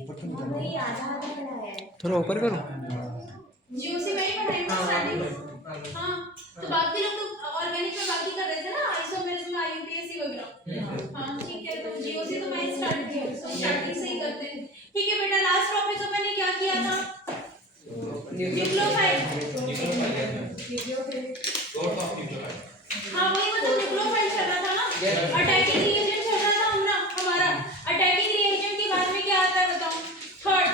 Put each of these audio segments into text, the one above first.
ऊपर तो नहीं आधा आधा बनाया है। थोड़ा ऊपर करो। जियो से मैं ही पढ़ाई हाँ तो बाकी लोग तो ऑर्गेनिक में बाकी कर रहे थे ना आइसोमेरिज्म आईयूपीएसी वगैरह। हाँ ठीक है तो जियो से तो मैं स्टार्ट किया तो स्टार्टिंग से ही करते हैं। ठीक है बेटा लास्ट टॉपिक तो मैंने क्या किया था न्यूक्लियोफाइल। हाँ वही मतलब न्यूक्लियोफाइल चल रहा था ना अटैकिंग रिएजेंट चल रहा था हमारा अटैकिंग रिएजेंट के बाद में क्या आता है बताओ थर्ड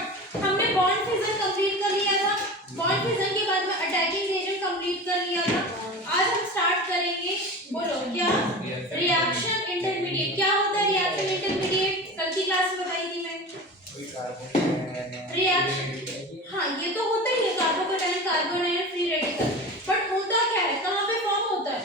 हमने बॉन्ड फिजन कंप्लीट कर लिया था। बॉन्ड फिजन के बाद में अटैकिंग रिएजेंट कंप्लीट कर लिया था। आज हम स्टार्ट करेंगे बोलो क्या रिएक्शन इंटरमीडिएट। क्या होता है रिएक्शन इंटरमीडिएट कल की क्लास में बताई थी मैं। रिएक्शन हाँ ये तो होता ही है carbocation carbon ion free radical but होता क्या है कहाँ पे फॉर्म होता है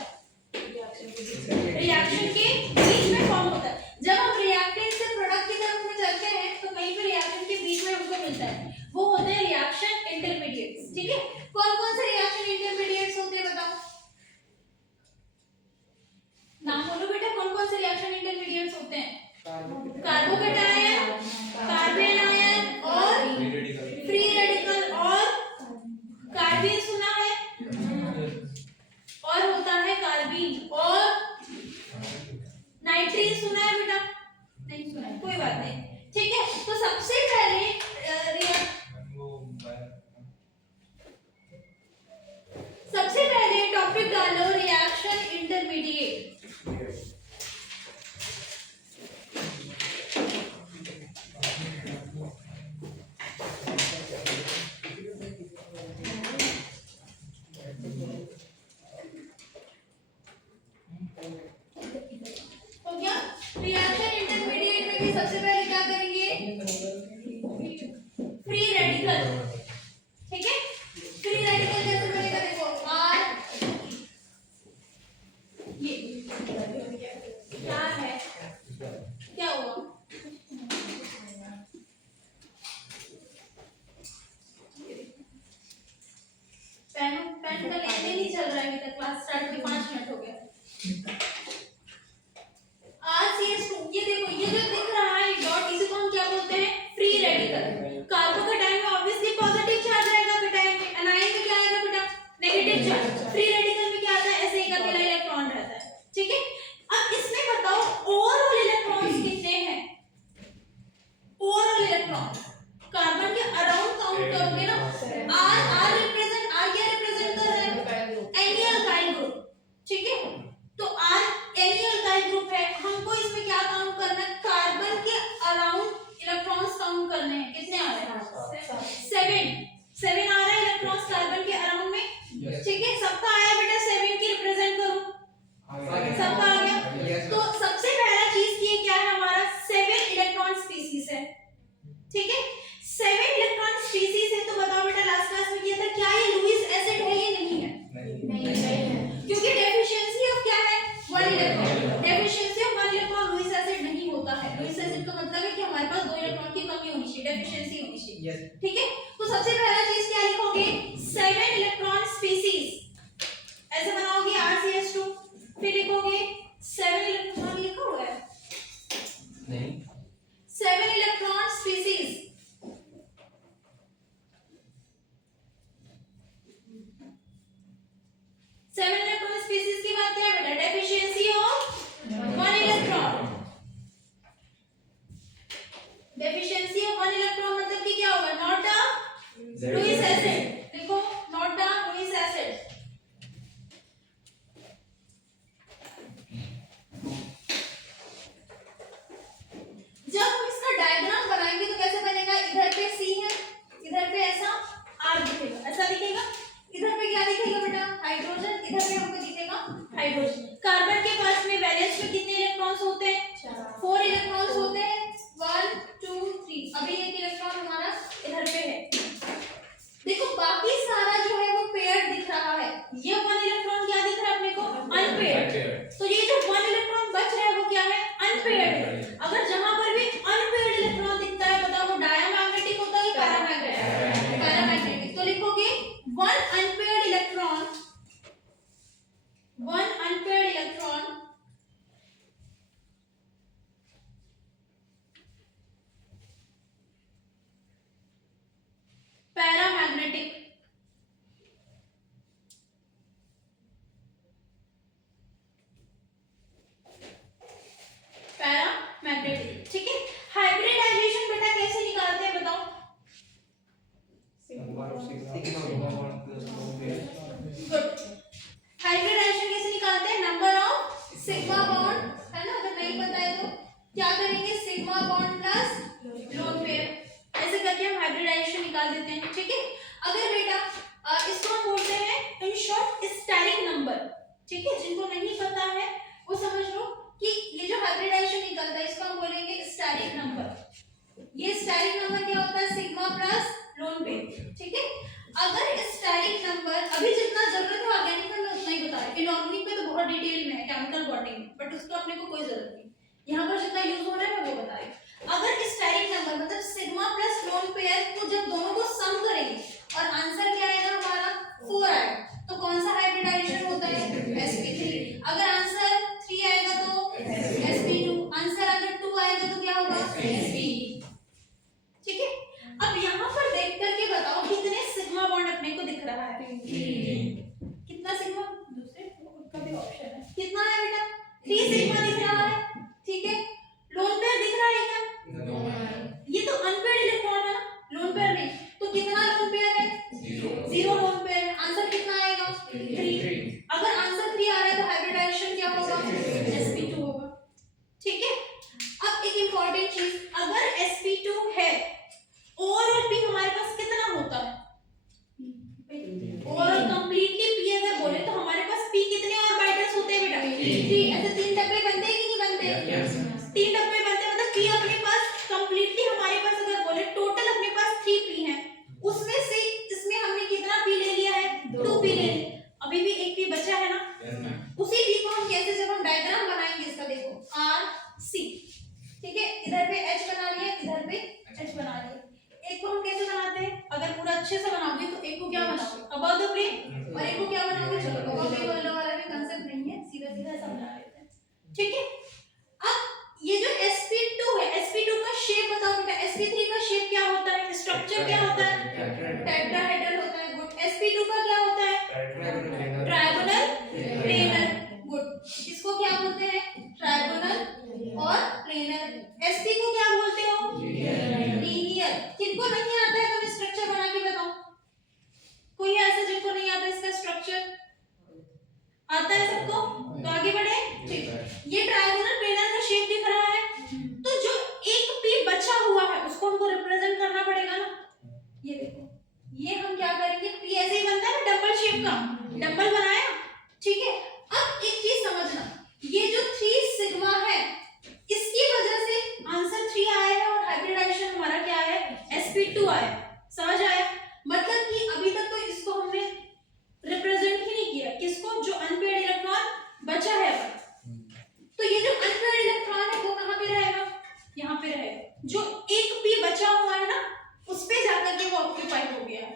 रिएक्शन के बीच में फॉर्म होता है। जब हम रिएक्टेंट से प्रोडक्ट की तरफ में चलते हैं तो कहीं पे रिएक्शन के बीच में हमको मिलता है वो होते हैं रिएक्शन इंटरमीडिएट्स। ठीक है कौन कौन से रिएक्शन इंटरमीडिएट्स होते हैं बताओ नाम बोलो बेटा कौन कौन से रिएक्शन इंटरमीडिएट्स होते हैं। कार्बोकेटायन कार्बन आयन और फ्री रेडिकल और कार्बीन सुना है और होता है कार्बीन और नाइट्रीन सुना है बेटा नहीं सुना है कोई बात नहीं। ठीक है तो सबसे पहले टॉपिक डालो रिएक्शन इंटरमीडिएट। हो गया रिएक्शन इंटरमीडिएट में भी सबसे पहले क्या करेंगे फ्री रेडिकल। ठीक है फ्री रेडिकल कैसे बनेगा देखो R ये क्या है क्या हुआ पेन का लिखने नहीं चल रहा है अभी तक क्लास स्टार्ट के 5 मिनट हो गया। RCH2 ये देखो ये जो दिख रहा है डॉट इसे को हम क्या बोलते हैं फ्री रेडिकल। कार्बोकेटायन में ऑब्वियसली पॉजिटिव चार्ज आएगा केटायन में एनायन में क्या आएगा बेटा नेगेटिव चार्ज। फ्री रेडिकल में क्या आता है ऐसे एक अकेला इलेक्ट्रॉन रहता है। ठीक है अब इसमें बताओ ओवरऑल इलेक्ट्रॉन्स कितने हैं ओवरऑल इलेक्ट्रॉन कार्बन के अराउंड काउंट करोगे ना R रिप्रेजेंट R क्या रिप्रेजेंट कर रहा है एनी अल्काइल ग्रुप। ठीक है तो R एनी अल्काइल ग्रुप है हमको इसमें क्या काउंट करना है कार्बन के अराउंड इलेक्ट्रॉन्स काउंट करने हैं कितने आ रहे हैं 7 आ रहा है इलेक्ट्रॉन्स कार्बन के अराउंड में। ठीक है सबका आया बेटा 7 की रिप्रेजेंट करो सबका आ गया। तो सबसे पहला चीज की क्या है हमारा 7 इलेक्ट्रॉन स्पीशीज है। ठीक है 7 इलेक्ट्रॉन स्पीशीज है तो बताओ बेटा लास्ट क्लास में किया था क्या ये लुईस एसिड है या नहीं है नहीं है क्योंकि डेफिशिएंसी ऑफ क्या है 1 electron deficiency of 1 electron Lewis acid नहीं होता है। लुईस एसिड का मतलब है कि हमारे पास 2 इलेक्ट्रॉन की कमी होनी चाहिए डेफिशिएंसी होनी चाहिए। ठीक है तो सबसे पहला चीज क्या लिखोगे 7 इलेक्ट्रॉन स्पीशीज ऐसे बनाओगे RCH2 फिर लिखोगे 7 इलेक्ट्रॉन लिखा हुआ है नहीं 7 electron species. Seven electron species की बात क्या है बेटा deficiency of 1 electron. Deficiency of 1 electron मतलब कि क्या होगा नॉट अ लुईस एसिड लिखो नॉट अ लुईस एसिड। जब हम इसका डायग्राम बनाएंगे तो कैसे बनेगा इधर पे C है इधर पे ऐसा R दिखेगा ऐसा दिखेगा इधर पे क्या दिखेगा बेटा हाइड्रोजन इधर पे हमको दिखेगा हाइड्रोजन। कार्बन के पास में वैलेंस में कितने इलेक्ट्रॉन्स होते हैं 4 इलेक्ट्रॉन्स होते हैं 1 2 3 अभी एक इलेक्ट्रॉन हमारा इधर पे है। देखो अगर स्टेरिक नंबर अभी जितना जरूरत है ऑर्गेनिक में उतना ही बता रही, इनऑर्गेनिक में तो बहुत डिटेल में है केमिकल बॉन्डिंग में, बट उसका अपने को कोई जरूरत नहीं, यहाँ पर जितना यूज हो रहा है मैं वो बता रही हूँ। अगर स्टेरिक नंबर मतलब सिग्मा प्लस लोन पेयर को जब दोनों को सम करेंगे और आंसर क्या आएगा हमारा 4 आएगा, तो कौन सा हाइब्रिडाइजेशन होता है sp3। अगर आंसर 3 आएगा तो sp2, आंसर अगर 2 आएगा तो क्या होगा sp। ठीक है, अब यहाँ पर देख करके बताओ कितने सिग्मा बॉन्ड अपने को दिख रहा है, कितना सिग्मा, दूसरे का भी ऑप्शन है, कितना है बेटा 3 सिग्मा दिख रहा है। ठीक है, लोन पेयर दिख रहा है क्या, ये तो अनपेयर्ड इलेक्ट्रॉन है ना, लोन पेयर नहीं, तो कितना लोन पेयर है 0 लोन पेयर है, आंसर कितना आएगा 3। अगर आंसर 3 आ रहा है तो हाइब्रिडाइजेशन क्या होगा sp2 होगा। ठीक है, अब एक इंपॉर्टेंट चीज, अगर sp2 है ओवरऑल p हमारे पास कितना होता है, ओवरऑल कंप्लीटली p अगर बोले तो हमारे पास p कितने ऑर्बिटल्स होते हैं बेटा 3, ऐसे 3 डब्बे बनते हैं कि नहीं बनते, 3 डब्बे बनते हैं, मतलब p अपने पास कंप्लीटली हमारे पास अगर बोले टोटल अपने पास 3p है, उसमें से इसमें हमने कितना p ले लिया है 2p ले लिया, अभी भी एक p बचा है ना, उसी p को हम कैसे, जब हम डायग्राम बनाएंगे इसका देखो r c, ठीक है, इधर पे h बना लिया, इधर पे h बना लिया, एक को हम कैसे बनाते हैं, अगर पूरा अच्छे से बनाओगे तो एक को क्या बनाओगे अबव द प्लेन, और एक को क्या बनाओगे, चलो अबव प्लेन वाला भी कांसेप्ट नहीं है, सीधा सीधा ऐसा बना लेते हैं। ठीक है, अब ये जो sp2 है, sp2 का शेप बताओ बेटा, sp3 का शेप क्या होता है, स्ट्रक्चर क्या होता है टेट्राहेड्रल होता है, गुड, sp2 का क्या होता है ट्रायगोनल प्लेनर, गुड, इसको क्या बोलते हैं ट्रायगोनल और प्लेनर, sp को क्या बोलते हो लीनियर। किनको नहीं आता है तो स्ट्रक्चर बना के बताओ, कोई ऐसा जिनको नहीं आता इसका स्ट्रक्चर, आता है सबको, तो आगे बढ़े। ठीक, ये ट्रायंगुलर प्लेनर का शेप दिख रहा है, तो जो एक p बचा हुआ है उसको हमको रिप्रेजेंट करना पड़ेगा ना, ये देखो, ये हम क्या करेंगे, p ऐसे ही बनता है ना डबल शेप का, डबल बनाया। ठीक है, अब एक चीज समझना, ये जो 3 सिग्मा है इसकी वजह से आंसर 3 आया है और हाइब्रिडाइजेशन हमारा क्या है sp2 आया, समझ आया, मतलब कि अभी तक तो इसको हमने रिप्रेजेंट ही नहीं किया, किसको, जो अनपेयर्ड इलेक्ट्रॉन बचा है, तो ये जो अनपेयर्ड इलेक्ट्रॉन है वो कहां पे रहेगा, यहां पे रहेगा, जो एक p बचा हुआ है ना उस पे जाकर के वो ऑक्यूपाई हो गया है।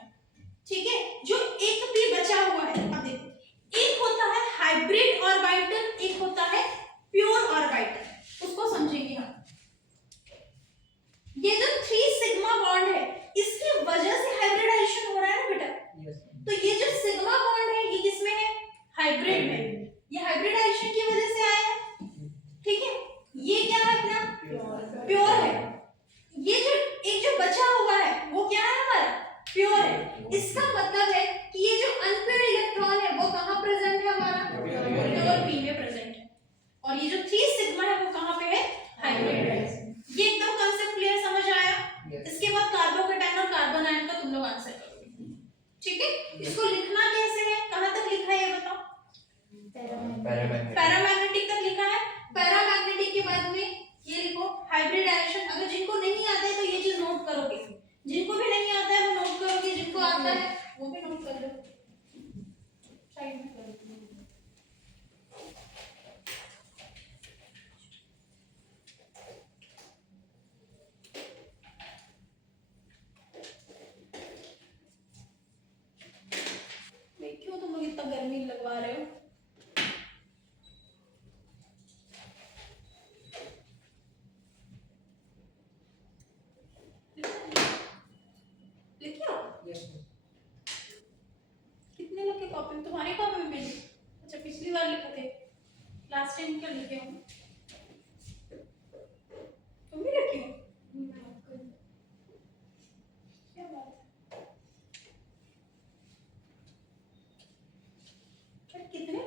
ठीक है, जो एक p बचा हुआ है, अब देखो, एक होता है हाइब्रिड ऑर्बिटल, एक होता है प्योर ऑर्बिटल, उसको समझेंगे हम। ये जो 3 सिग्मा बॉन्ड है इसकी वजह से हाइब्रिडाइजेशन हो रहा है ना बेटा, तो ये जो सिग्मा बॉन्ड है ये किसमें है हाइब्रिड में, ये हाइब्रिडाइजेशन की वजह से आया है। ठीक है, ये क्या है अपना प्योर है, ये जो एक जो बचा हुआ है वो क्या है हमारा प्योर है, इसका मतलब है कि ये जो अनपेयर्ड इलेक्ट्रॉन है वो कहां प्रेजेंट है हमारा प्योर p में प्रेजेंट है, और ये जो 3 सिग्मा है वो कहां पे है हाइब्रिड है। ये एकदम कांसेप्ट क्लियर समझ आया। इसके बाद कार्बोकेटाइन और कार्बन आयन का तुम लोग आंसर करोगे। ठीक है, इसको लिखना कैसे है, कहां तक लिखा है ये बताओ, पैरामैग्नेटिक तक लिखा है, पैरामैग्नेटिक के बाद में ये लिखो हाइब्रिडाइजेशन। अगर जिनको नहीं आता है तो ये चीज नोट करोगे, जिनको भी नहीं आता है वो नोट करोगे, जिनको आता है वो भी नोट कर लो, साइड में कर लो। क्यों तुम लोग इतना गर्मी लगवा रहे हो, लिखिए कितने लोग के कॉपी में, तुम्हारी कॉपी में मिली, अच्छा पिछली बार लिखे थे, लास्ट टाइम क्या लिखे हो, तुम भी लिखी हो, क्या बात है, कितने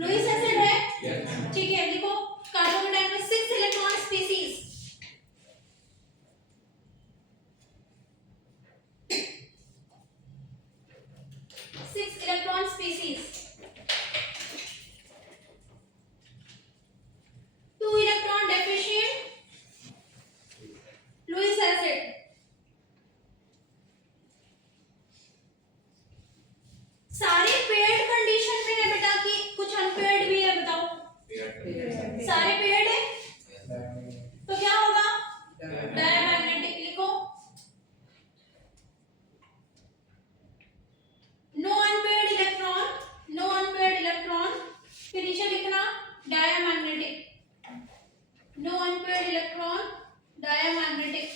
लुईस एसिड है, ठीक है। लिखो कार्बोकेटाइन में 6 electron species, 6 electron species, 2 electron deficient Lewis acid, सारे पेयर्ड कंडीशन में है बेटा कि कुछ अनपेयर्ड भी है, बताओ। सारे पेयर्ड है तो क्या होगा, डायमैग्नेटिक। लिखो no unpaired electron, no unpaired electron, फिर नीचे लिखना diamagnetic, no unpaired electron diamagnetic.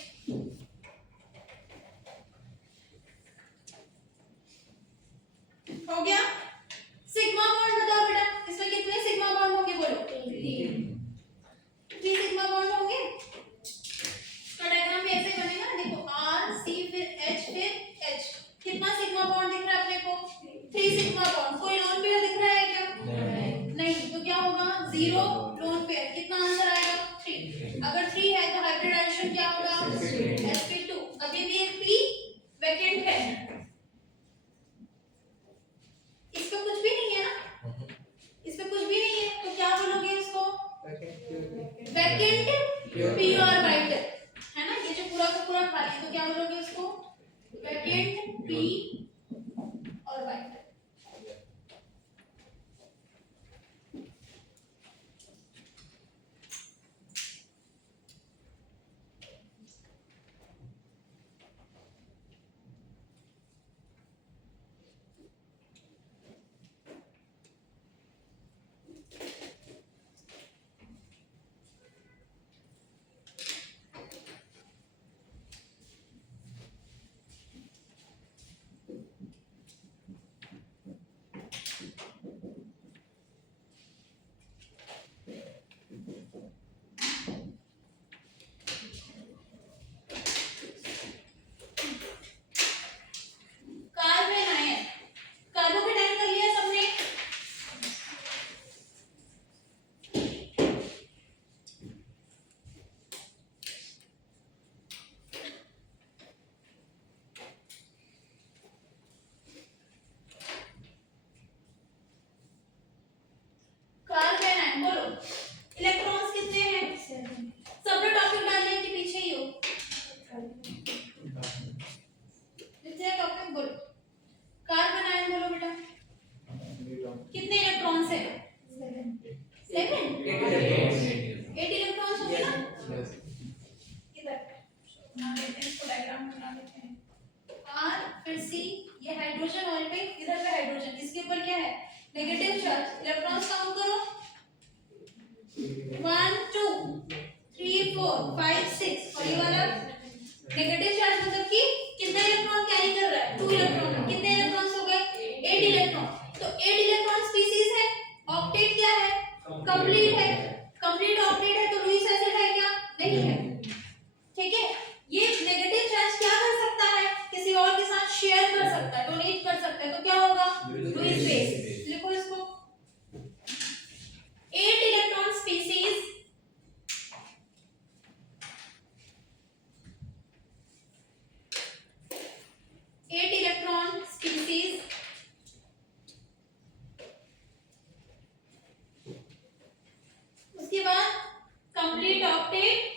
हो गया। सिग्मा बॉन्ड बताओ बेटा, इसमें कितने सिग्मा बॉन्ड होंगे, बोलो। 3 सिग्मा बॉन्ड होंगे। इसका डायग्राम भी ऐसे बनेगा ना, देखो R C फिर H फिर H, कितना सिग्मा बॉन्ड दिख रहा है अपने को, 3 सिग्मा बॉन्ड। कोई लोन पेयर दिख रहा है क्या, नहीं, तो क्या होगा, 0 लोन पेयर। कितना आंसर आएगा, 3। अगर 3 है तो हाइब्रिडाइजेशन क्या होगा, sp2। अभी भी एक p वैकेंट है, इस पे कुछ भी नहीं है ना, इस पे कुछ भी नहीं है, तो क्या बोलोगे इसको, वैकेंट p ऑर्बिटल है ना, ये जो पूरा का पूरा खाली है, तो क्या बोलोगे इसको, vacant p orbital. Carbon ion, carbocation कर लिया सबने, कार्बन आयन बोलो, इलेक्ट्रॉन्स कितने हैं, सबने टॉपिक डाल लिया कि पीछे ही हो, पीछे टॉपिक बोलो। कार्बन आयन बोलो बेटा, कितने इलेक्ट्रॉन्स है, 7, 8 इलेक्ट्रॉन्स होंगे ना। इधर इसको डायग्राम बना लेते हैं, R फिर C, ये हाइड्रोजन ऑयल पे, इधर पे हाइड्रोजन, इसके ऊपर क्या है, नेगेटिव चार्ज। इलेक्ट्रॉन्स काउंट करो, 1 2 3 4 5 6, और ये वाला नेगेटिव चार्ज मतलब कि कितने इलेक्ट्रॉन कैरी कर रहा है, 2 इलेक्ट्रॉन। कितने इलेक्ट्रॉन्स हो गए, 8 इलेक्ट्रॉन। तो 8 इलेक्ट्रॉन स्पीसीज है, ऑक्टेट क्या है, कंप्लीट है, कंप्लीट ऑक्टेट है, तो लुईस एसिड है क्या, नहीं है, ठीक है। ये नेगेटिव चार्ज क्या कर सकता है, किसी और के साथ शेयर कर सकता है, डोनेट कर सकता है, तो क्या होगा, लुईस बेस। लिखो इसको, 8 इलेक्ट्रॉन स्पीसीज, 8 इलेक्ट्रॉन स्पीसीज, उसके बाद कंप्लीट ऑक्टेट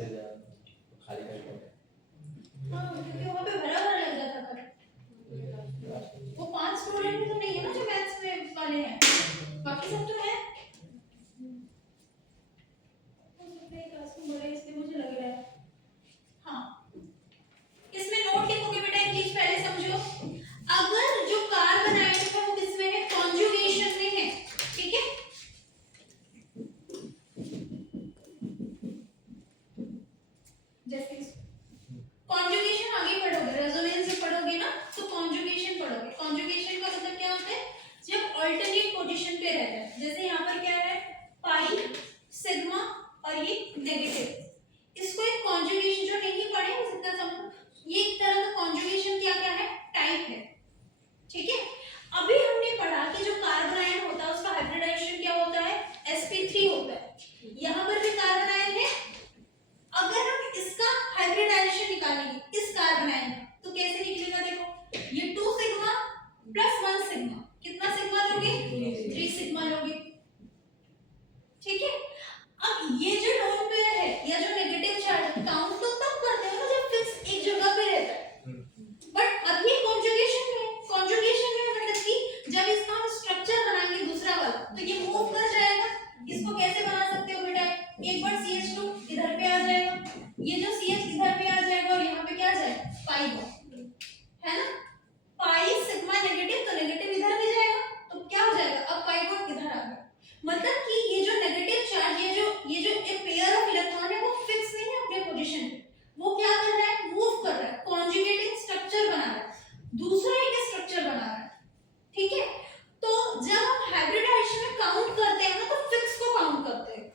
खाली करके हाँ क्योंकि वहाँ पे भरा भरा लग जाता था। वो 5 स्टूडेंट भी तो नहीं है ना जो मैथ्स में वाले हैं, बाकी सब तो है। क्लासरूम बड़ा है इसलिए मुझे लग रहा है। हाँ इसमें नोट लिखोगे बेटा, एक चीज पहले समझो, अगर जो कार्बन आयन है वो किसमें है, कॉन्जुगेशन में है, ठीक है। जैसे कॉन्जुगेशन आगे पढ़ोगे, रेजोनेंस से पढ़ोगे ना तो कॉन्जुगेशन पढ़ोगे। कॉन्जुगेशन का मतलब क्या होता है, जब अल्टरनेट पोजीशन पे रहता है। जैसे यहाँ पर क्या है, पाई, सिग्मा और ये नेगेटिव, इसको एक कॉन्जुगेशन, जो नहीं पढ़े हो सकता समझो, ये एक तरह का कॉन्जुगेशन क्या क्या है, टाइप है, ठीक है। अभी हमने पढ़ा कि जो कार्बन आयन होता है उसका हाइब्रिडाइजेशन क्या होता है, sp3 होता है। यहाँ पर भी कार्बन आयन है, अगर हम इसका हाइब्रिडाइजेशन निकालेंगे इस कार्बन आयन का तो कैसे निकलेगा, देखो ये 2 सिग्मा प्लस 1 सिग्मा, कितना सिग्मा लोगे, 3 सिग्मा लोगे, ठीक है। अब ये जो लोन पेयर है या जो नेगेटिव चार्ज है, काउंट तो तब करते हैं ना जब फिक्स एक जगह पे रहता है, बट अब ये कॉन्जुगेशन में मतलब कि जब इसका हम स्ट्रक्चर बनाएंगे दूसरा वाला तो ये मूव कर जाएगा। इसको कैसे बना सकते हो बेटा, एक बार CH2 इधर पे आ जाएगा, ये जो CH इधर पे आ जाएगा और यहाँ पे क्या आ जाएगा, पाई बॉन्ड, है ना। पाई सिग्मा नेगेटिव, तो नेगेटिव इधर भी जाएगा तो क्या हो जाएगा, अब पाई बॉन्ड इधर आ गया। मतलब कि ये जो नेगेटिव चार्ज, ये जो एक पेयर ऑफ इलेक्ट्रॉन है वो फिक्स नहीं है अपने पोजीशन पे, वो क्या कर रहा है, मूव कर रहा है, कॉन्जुगेटिंग स्ट्रक्चर बना रहा है, दूसरा एक स्ट्रक्चर बना रहा है, ठीक है। तो जब हम हाइब्रिडाइजेशन में काउंट करते हैं ना तो फिक्स को काउंट करते हैं।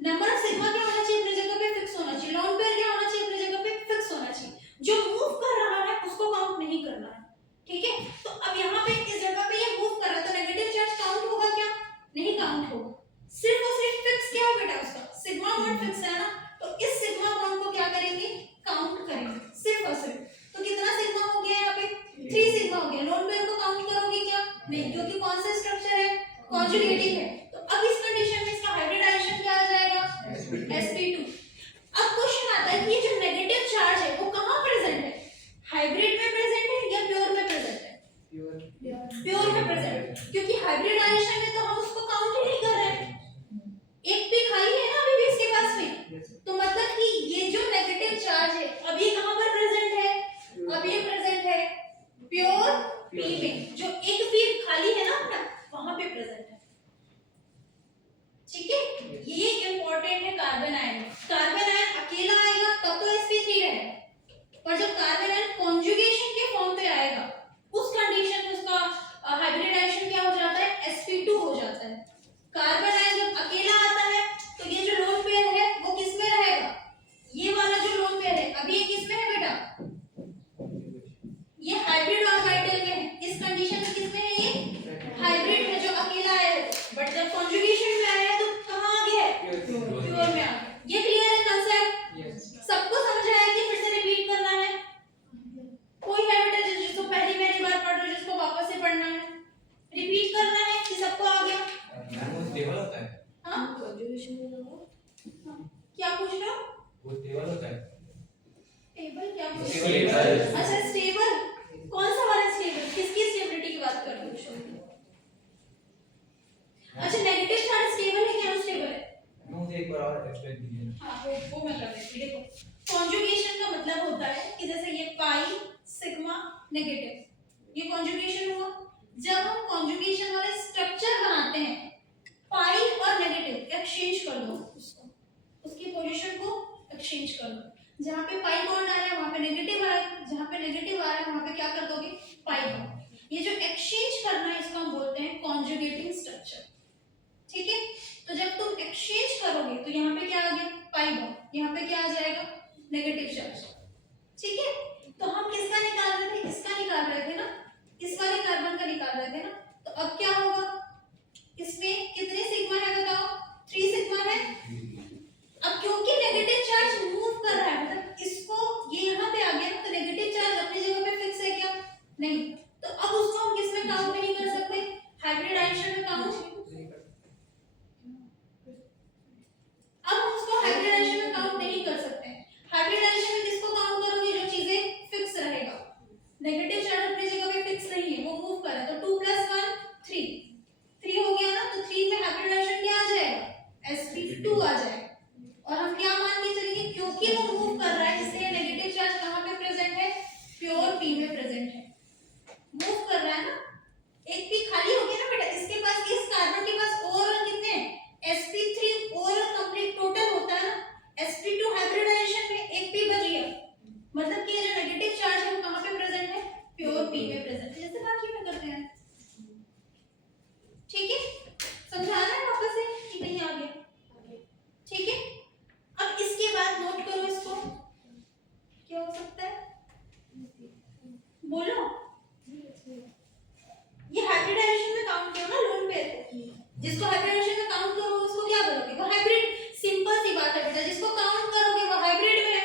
नंबर ऑफ सिग्मा क्या होना चाहिए, अपनी जगह पे फिक्स होना चाहिए, लोन पेयर क्या होना चाहिए, अपनी जगह पे फिक्स होना चाहिए, जो मूव कर रहा है उसको काउंट नहीं करना है, ठीक है। तो अब यहाँ पे इस जगह पे ये मूव कर रहा है तो नेगेटिव चार्ज काउंट होगा क्या, नहीं काउंट होगा, सिर्फ और सिर्फ फिक्स क्या है बेटा, उसका सिग्मा बॉन्ड फिक्स है ना, तो इस सिग्मा बॉन्ड को क्या करेंगे, काउंट करेंगे सिर्फ और सिर्फ। तो कितना सिग्मा हो गया यहाँ पे, 3 सिग्मा हो गया। लोन पेयर को काउंट करोगे क्या, नहीं, क्योंकि कौन सा स्ट्रक्चर है, कॉन्जुगेटिव है। तो अब इस कंडीशन में इसका हाइब्रिडाइजेशन क्या आ जाएगा, sp2। अब क्वेश्चन आता है कि ये जो नेगेटिव चार्ज है वो कहाँ प्रेजेंट है, हाइब्रिड में प्रेजेंट है या प्योर में प्रेजेंट है, प्योर में प्रेजेंट है, क्योंकि हाइब्रिडाइजेशन में तो हम उसको काउंट ही नहीं कर रहे हैं, एक भी खाली है ना अभी भी इसके पास में, तो मतलब कि ये जो नेगेटिव चार्ज है अब ये कहाँ पर प्रेजेंट है, अब ये प्रेजेंट है प्योर पी में, जो एक भी खाली है ना अपना वहां पे प्रेजेंट है, ठीक है। ये इंपॉर्टेंट है कार्बन आयन। कार्बन आयन अकेला आएगा तब तो sp3 रहेगा, पर जब कार्बन आयन कॉन्जुगेशन के फॉर्म पे आएगा उस कंडीशन में उसका हाइब्रिडाइजेशन क्या हो जाता है, sp2 हो जाता है। कार्बन आयन जब अकेला आता है तो ये जो लोन पेयर है वो किस में रहेगा, ये वाला जो लोन पेयर है अभी ये किस में है बेटा, ये हाइब्रिड ऑर्बिटल में है, इस कंडीशन में किस में है, ये हाइब्रिड में जो अकेला आया है, बट जब कॉन्जुगेशन में आया है तो कहां आ गया है, प्योर में आ गया। ये क्लियर है कांसेप्ट, सबको समझ आया कि फिर से रिपीट करना है, कोई है बेटा जिसको पहली बार पढ़ रहे हो जिसको वापस से पढ़ना है, रिपीट करना है कि सबको आ गया। वो टेबल होता है, हां क्या पूछ रहे हो, वो टेबल होता है, टेबल क्या पूछ रहे स्टेबल। हो, अच्छा स्टेबल, कौन सा वाला स्टेबल, किसकी स्टेबिलिटी की बात कर रहे हो, अच्छा नेगेटिव चार्ज स्टेबल है क्या अनस्टेबल है, मुझे एक बार और एक्सप्लेन कीजिए। हाँ वो मैं कर देती हूँ। देखो कॉन्जुगेशन का मतलब होता है कि जैसे ये पाई सिग्मा नेगेटिव, ये कॉन्जुगेशन हुआ। जब हम कॉन्जुगेशन वाले स्ट्रक्चर बनाते हैं पाई और नेगेटिव एक्सचेंज कर दो, उसको उसकी पोजीशन को एक्सचेंज कर दो, जहाँ पे पाई बॉन्ड आ रहा है वहाँ पे नेगेटिव आ रहा है, जहाँ पे नेगेटिव आ रहा है वहाँ पे क्या कर दोगे, पाई बॉन्ड। ये जो एक्सचेंज करना है इसको हम बोलते हैं कॉन्जुगेटिंग स्ट्रक्चर, ठीक है। तो जब तुम एक्सचेंज करोगे तो यहाँ पे क्या आ गया, पाई बॉन्ड, यहाँ पे क्या आ जाएगा, नेगेटिव चार्ज, ठीक है। तो हम किसका निकाल रहे थे, इसका निकाल रहे थे ना, इस वाले कार्बन का निकाल रहे थे ना, तो अब क्या होगा, इसमें कितने सिग्मा है बताओ, 3 सिग्मा है। अब क्योंकि नेगेटिव चार्ज मूव कर रहा है, मतलब इसको ये यहाँ पे आ गया तो नेगेटिव चार्ज अपनी जगह पे फिक्स है क्या, नहीं, तो अब उसको हम किस में काउंट नहीं कर सकते, हाइब्रिडाइजेशन में काउंट, अब हम उसको हाइब्रिडाइजेशन में काउंट नहीं कर सकते, मूव कर रहा है इसलिए नेगेटिव चार्ज कहाँ पे प्रेजेंट है, प्योर पी में प्रेजेंट है। मूव कर रहा है ना, एक पी खाली हो गया ना बेटा, इसके पास इस कार्बन के पास ओवरऑल कितने हैं, sp3 ओवरऑल कंप्लीट टोटल होता है ना, sp2 हाइब्रिडाइजेशन में एक पी बच गया, मतलब कि ये जो नेगेटिव चार्ज है वो कहाँ पे प्रेजेंट है, प्योर पी में प्रेजेंट है, जैसे बाकी में करते हैं। ठीक है, समझाना है वापस से कि नहीं आ गया? ठीक है, अब इसके बाद नोट करो इसको, क्या हो सकता है बोलो। ये हाइब्रिडाइजेशन में काउंट करो ना लोन पेयर को, जिसको हाइब्रिडाइजेशन में काउंट करोगे उसको क्या करोगे, वो हाइब्रिड, सिंपल सी बात है बेटा, जिसको काउंट करोगे वो हाइब्रिड में है,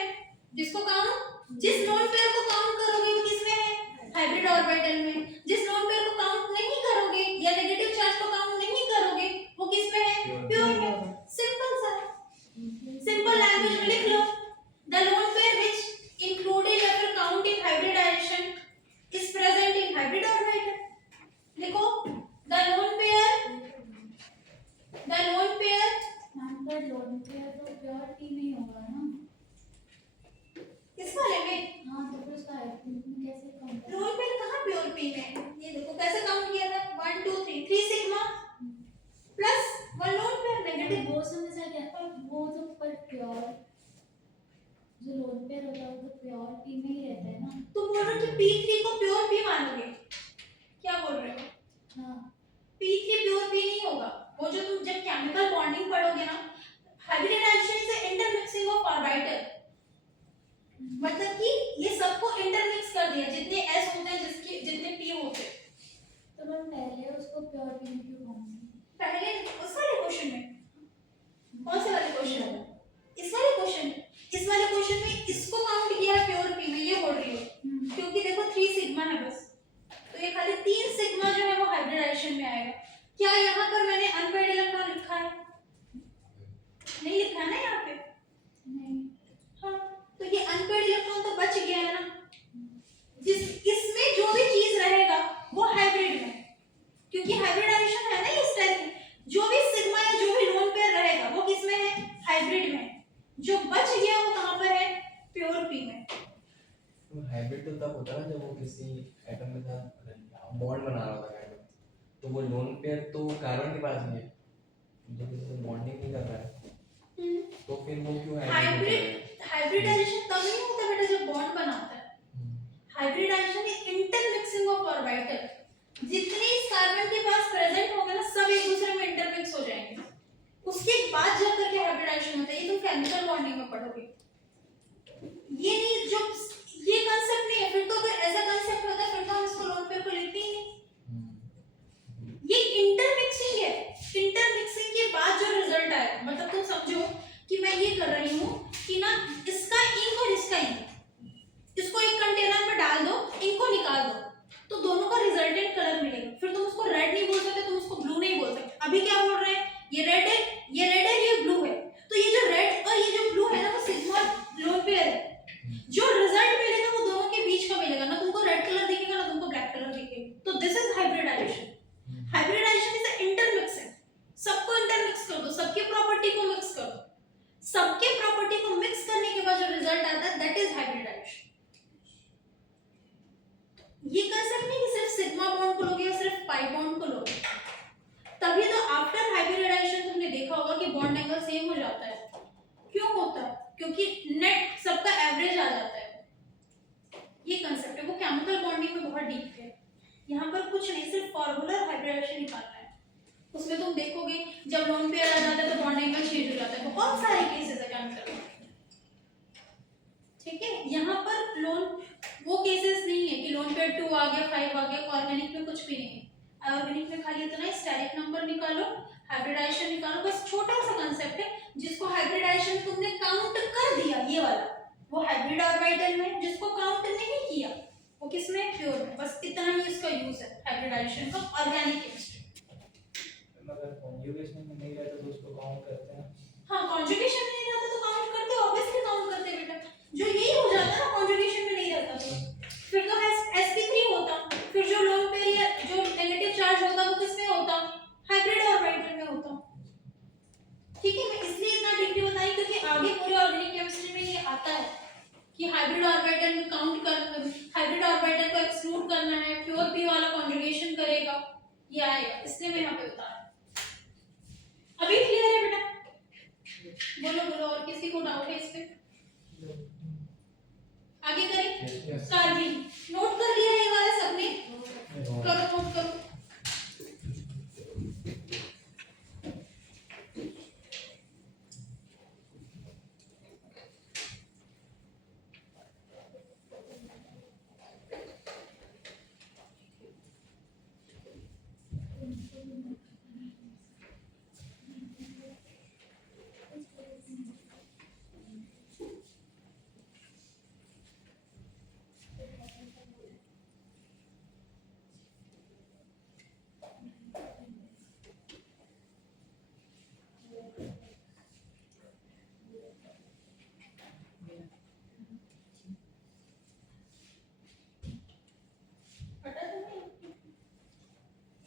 जिसको काउंट, जिस लोन पेयर को काउंट करोगे वो किसमें है, हाइब्रिड ऑर्बिटल में, जिस लोन पेयर को काउंट नहीं करोगे या नेगेटिव चार्ज को काउंट नहीं करोगे वो किसमें है, प्योर में। सिंपल सा, सिंपल लैंग्वेज में लिख लो, the lone pair which included या फिर count in hybridization is present in hybrid orbital. लिखो द लोन पेयर मैम पर लोन पेयर तो प्योर पी नहीं होगा ना। इस वाले में, हाँ तो फिर उसका कैसे काउंट लोन पेयर कहाँ प्योर पी में है, ये देखो कैसे काउंट किया था, 1 2 3 3 sigma plus 1 lone pair negative. वो समझ आ गया, पर वो तो पर प्योर जो लोन पेयर होता है वो तो प्योर पी में ही रहता है ना। तुम बोल रहे हो कि P3 को प्योर पी मानोगे, क्या बोल रहे हो, हाँ P3 प्योर पी नहीं होगा, वो जो तुम जब केमिकल बॉन्डिंग पढ़ोगे ना, हाइब्रिडाइजेशन से इंटरमिक्सिंग ऑफ ऑर्बिटल, मतलब कि ये सबको इंटरमिक्स कर दिया, जितने s होते हैं जिसके जितने p होते हैं। तो मैम पहले उसको प्योर पी में क्यों मानते पहले उस वाले क्वेश्चन में, कौन से वाले क्वेश्चन में, इस वाले क्वेश्चन में, इस वाले क्वेश्चन में इसको काउंट किया प्योर पी में, ये बोल रही हो, क्योंकि देखो 3 सिग्मा है बस, तो ये खाली 3 सिग्मा जो है वो हाइब्रिडाइजेशन में आएगा। क्या यहाँ पर मैंने अनपेयर्ड इलेक्ट्रॉन लिखा है, नहीं लिखा है ना यहाँ पे, नहीं। हाँ, तो ये अनपेयर्ड इलेक्ट्रॉन तो बच गया है ना, जिस इसमें जो भी चीज रहेगा वो हाइब्रिड में, क्योंकि हाइब्रिडाइजेशन है ना इस टाइप में, जो भी सिग्मा या जो भी लोन पेयर रहेगा वो किसमें है, हाइब्रिड में, जो बच गया वो कहाँ पर है, प्योर पी में। तो हाइब्रिड तो तब होता है ना जब वो किसी एटम के साथ बॉन्ड बना रहा होता है एटम, तो वो लोन पेयर तो कार्बन के पास ही है, जब किसी से बॉन्डिंग नहीं कर रहा है तो फिर वो क्यों हाइब्रिडाइजेशन तब नहीं होता बेटा जब बॉन्ड बनाता है, hybridisation is intermixing of orbital, जितने इस कार्बन के पास प्रेजेंट होंगे ना सब एक दूसरे में इंटरमिक्स हो जाएंगे, उसके बाद जाकर के हाइब्रिडाइजेशन होता है, ये तुम केमिकल बॉन्डिंग में पढ़ोगे, ये नहीं, जो ये कांसेप्ट नहीं है, फिर तो अगर ऐसा कांसेप्ट होता फिर तो हम इसको लोन पेयर को लिखते ही नहीं, ये इंटरमिक्सिंग है, इंटरमिक्सिंग के बाद जो रिजल्ट आएगा, मतलब तुम समझो कि मैं ये कर रही हूँ कि ना इसका इंक और इसका इंक, इसको एक कंटेनर में डाल दो, इंक को निकाल दो, तो दोनों का रिजल्टेंट कलर मिलेगा, फिर तुम उसको रेड नहीं बोल सकते, तुम उसको ब्लू नहीं बोल सकते। अभी क्या बोल रहे हैं, ये रेड है, ये रेड है, ये ब्लू है, तो ये जो रेड और ये जो ब्लू है ना वो सिग्मा लोन पेयर है, जो रिजल्ट मिलेगा वो दोनों के बीच का मिलेगा, ना तुमको रेड कलर दिखेगा ना तुमको ब्लैक कलर दिखेगा, तो this is hybridisation. Hybridisation is intermixing, सबको इंटरमिक्स कर दो, सबकी प्रॉपर्टी को मिक्स कर दो, सबके प्रॉपर्टी को मिक्स करने के बाद जो रिजल्ट आता है दैट इज हाइब्रिडाइजेशन। ये कंसेप्ट नहीं कि सिर्फ सिग्मा बॉन्ड को लोगे या सिर्फ पाई बॉन्ड को लोगे, तभी तो आफ्टर हाइब्रिडाइजेशन तुमने देखा होगा कि बॉन्ड एंगल सेम हो जाता है, क्यों होता है, क्योंकि नेट सबका एवरेज आ जाता है, ये कंसेप्ट है, वो केमिकल बॉन्डिंग में बहुत डीप है, यहाँ पर कुछ नहीं, सिर्फ फॉर्मूला हाइब्रिडाइजेशन निकालना है, उसमें तुम देखोगे जब लोन पेयर आ जाता है तो बॉन्ड एंगल चेंज हो जाता है, बहुत सारे केसेस है केमिकल, ठीक है। यहाँ पर लोन वो केसेस नहीं है कि लोन पेयर 2 आ गया 5 आ गया, ऑर्गेनिक में कुछ भी नहीं है, ऑर्गेनिक में खाली इतना स्टेरिक नंबर निकालो, हाइब्रिडाइजेशन निकालो, बस छोटा सा कंसेप्ट है, जिसको हाइब्रिडाइजेशन तुमने काउंट कर दिया ये वाला वो हाइब्रिड ऑर्बिटल में, जिसको काउंट नहीं किया वो किसमें, प्योर में, बस इतना ही इसका यूज है हाइब्रिडाइजेशन का ऑर्गेनिक केमिस्ट्री। अगर कॉन्जुगेशन में नहीं रहता तो उसको काउंट करते हैं। हाँ, कॉन्जुगेशन में नहीं रहता तो काउंट करते, ऑब्वियसली काउंट करते बेटा, जो यही हो जाता ना कॉन्जुगेशन में नहीं रहता तो फिर तो sp3 होता, फिर जो लोन पेयर या जो नेगेटिव चार्ज होता वो किसमें होता, हाइब्रिड ऑर्बिटल में होता, ठीक है। मैं इसलिए इतना डीपली बताई क्योंकि आगे पूरे ऑर्गेनिक केमिस्ट्री में ये आता है। कि हाइब्रिड ऑर्बिटल में काउंट कर, हाइब्रिड ऑर्बिटल को एक्सक्लूड करना है, प्योर p वाला कॉन्जुगेशन करेगा, ये आएगा, इसलिए मैं यहाँ पे बता रहा हूँ। अभी क्लियर है बेटा? बोलो बोलो, और किसी को डाउट है इस पे? आगे करें। कार्बन नोट कर लिया ये वाला सबने? करो नोट करो। पता तुम्हें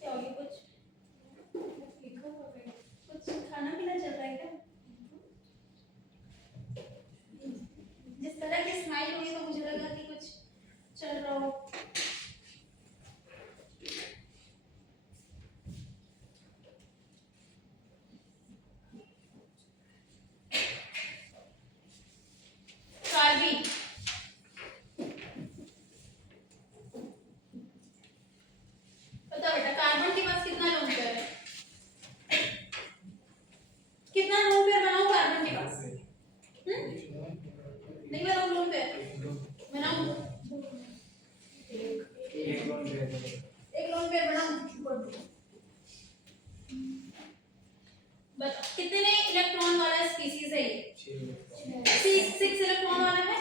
क्या हो गया? कुछ लिखा हुआ है? कुछ खाना पीना चल रहा है क्या? जिस तरह की स्माइल हुई तो मुझे लगा कि कुछ चल रहा हो। कार्बन बताओ बेटा, कार्बन के पास कितना लोन पेयर है? कितना लोन पेयर बनाऊं कार्बन के पास? नहीं बनाऊं लोन पेयर? बनाऊं? एक लोन पेयर है। एक लोन पेयर बनाऊं? बताओ कितने इलेक्ट्रॉन वाला स्पीसीज है ये? 6 इलेक्ट्रॉन वाला है।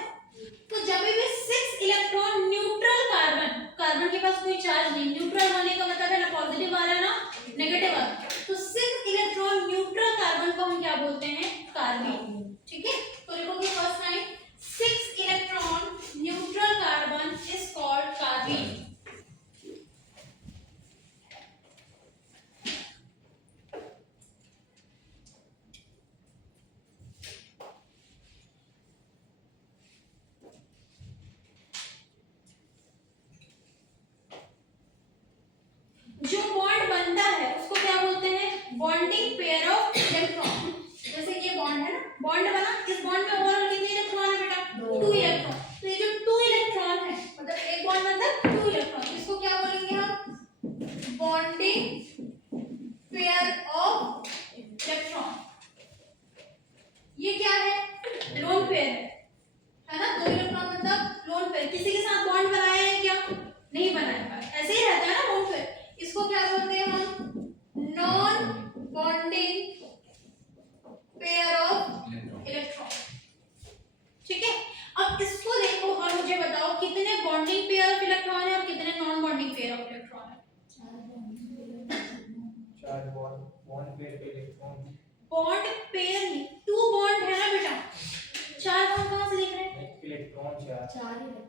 तो जब भी 6 इलेक्ट्रॉन न्यूट्रल कार्बन, कार्बन के पास कोई चार्ज नहीं, न्यूट्रल होने का मतलब है ना पॉजिटिव वाला ना नेगेटिव वाला, तो 6 इलेक्ट्रॉन न्यूट्रल कार्बन को हम क्या बोलते हैं? कार्बन। ठीक है, तो लिखोगे first time 6 electron neutral carbon is called carbon. जो बॉन्ड बनता है उसको क्या बोलते हैं? Bonding pair of electron. जैसे ये बॉन्ड है ना, बॉन्ड बना, इस बॉन्ड में ओवरऑल कितने इलेक्ट्रॉन है बेटा? 2 इलेक्ट्रॉन। तो ये जो 2 इलेक्ट्रॉन है, मतलब एक बॉन्ड मतलब 2 इलेक्ट्रॉन, इसको क्या बोलेंगे हम? Bonding pair of electron. ये क्या है? लोन पेयर है ना? 2 इलेक्ट्रॉन मतलब लोन पेयर। किसी के साथ बॉन्ड बनाया है क्या? नहीं बनाया, ऐसे ही रहता है ना लोन पेयर। इसको क्या बोलते हैं हम? Non bonding pair of electron. ठीक है, अब इसको देखो और मुझे बताओ कितने बॉन्डिंग पेयर ऑफ इलेक्ट्रॉन है और कितने non bonding pair of electron है? 4 बॉन्ड पेयर पे इलेक्ट्रॉन। बॉन्ड पेयर नहीं, 2 बॉन्ड है ना बेटा, 4 बॉन्ड कहां से लिख रहे हैं? इलेक्ट्रॉन 4। 4 इलेक्ट्रॉन।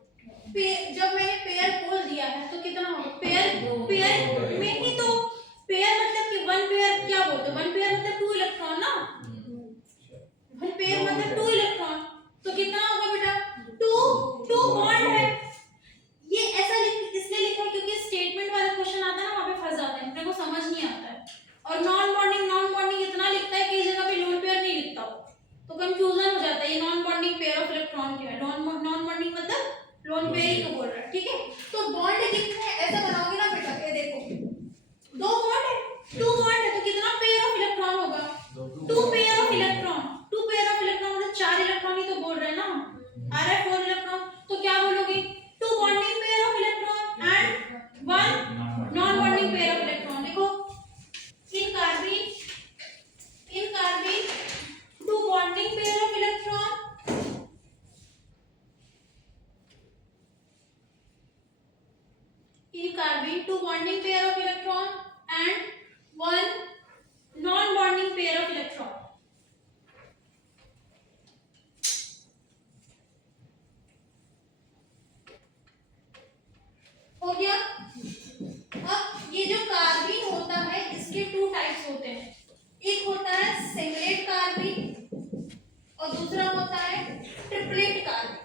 जब मैंने पेयर बोल दिया है तो कितना होगा? पेयर में ही तो पेयर मतलब कि 1 पेयर क्या बोलते हैं? 1 पेयर मतलब 2 इलेक्ट्रॉन ना, 1 पेयर मतलब 2 इलेक्ट्रॉन। तो कितना होगा बेटा? 2 बॉन्ड है। ये ऐसा इसलिए लिखा है क्योंकि स्टेटमेंट वाला क्वेश्चन आता है ना, वहां पे फंस जाते हैं, अपने को समझ नहीं आता है। और नॉन बॉन्डिंग इतना लिखता है, कई जगह पे लोन पेयर नहीं लिखता हो, तो कंफ्यूजन हो जाता है ये non bonding pair of electron क्या है। नॉन बॉन्डिंग मतलब लोन पेयर ही को बोल रहा है। ठीक है, तो बॉन्ड कितने हैं ऐसा बनाओगे ना बेटा, ये देखो 2 बॉन्ड है, 2 बॉन्ड है तो कितना पेयर ऑफ इलेक्ट्रॉन होगा? 2 pair of electron. 2 pair of electron मतलब 4 इलेक्ट्रॉन ही तो बोल रहे हैं ना, आ रहा है 4 इलेक्ट्रॉन। तो क्या बोलोगे? 2 bonding pair of electron and 1 non bonding pair of electron. देखो in carbon 2 bonding pair of electron in carbene 2 bonding pair of electron and 1 non bonding pair of electron. हो गया। अब ये जो कार्बीन होता है इसके 2 टाइप्स होते हैं, एक होता है सिंगलेट कार्बीन और दूसरा होता है ट्रिपलेट कार्बीन।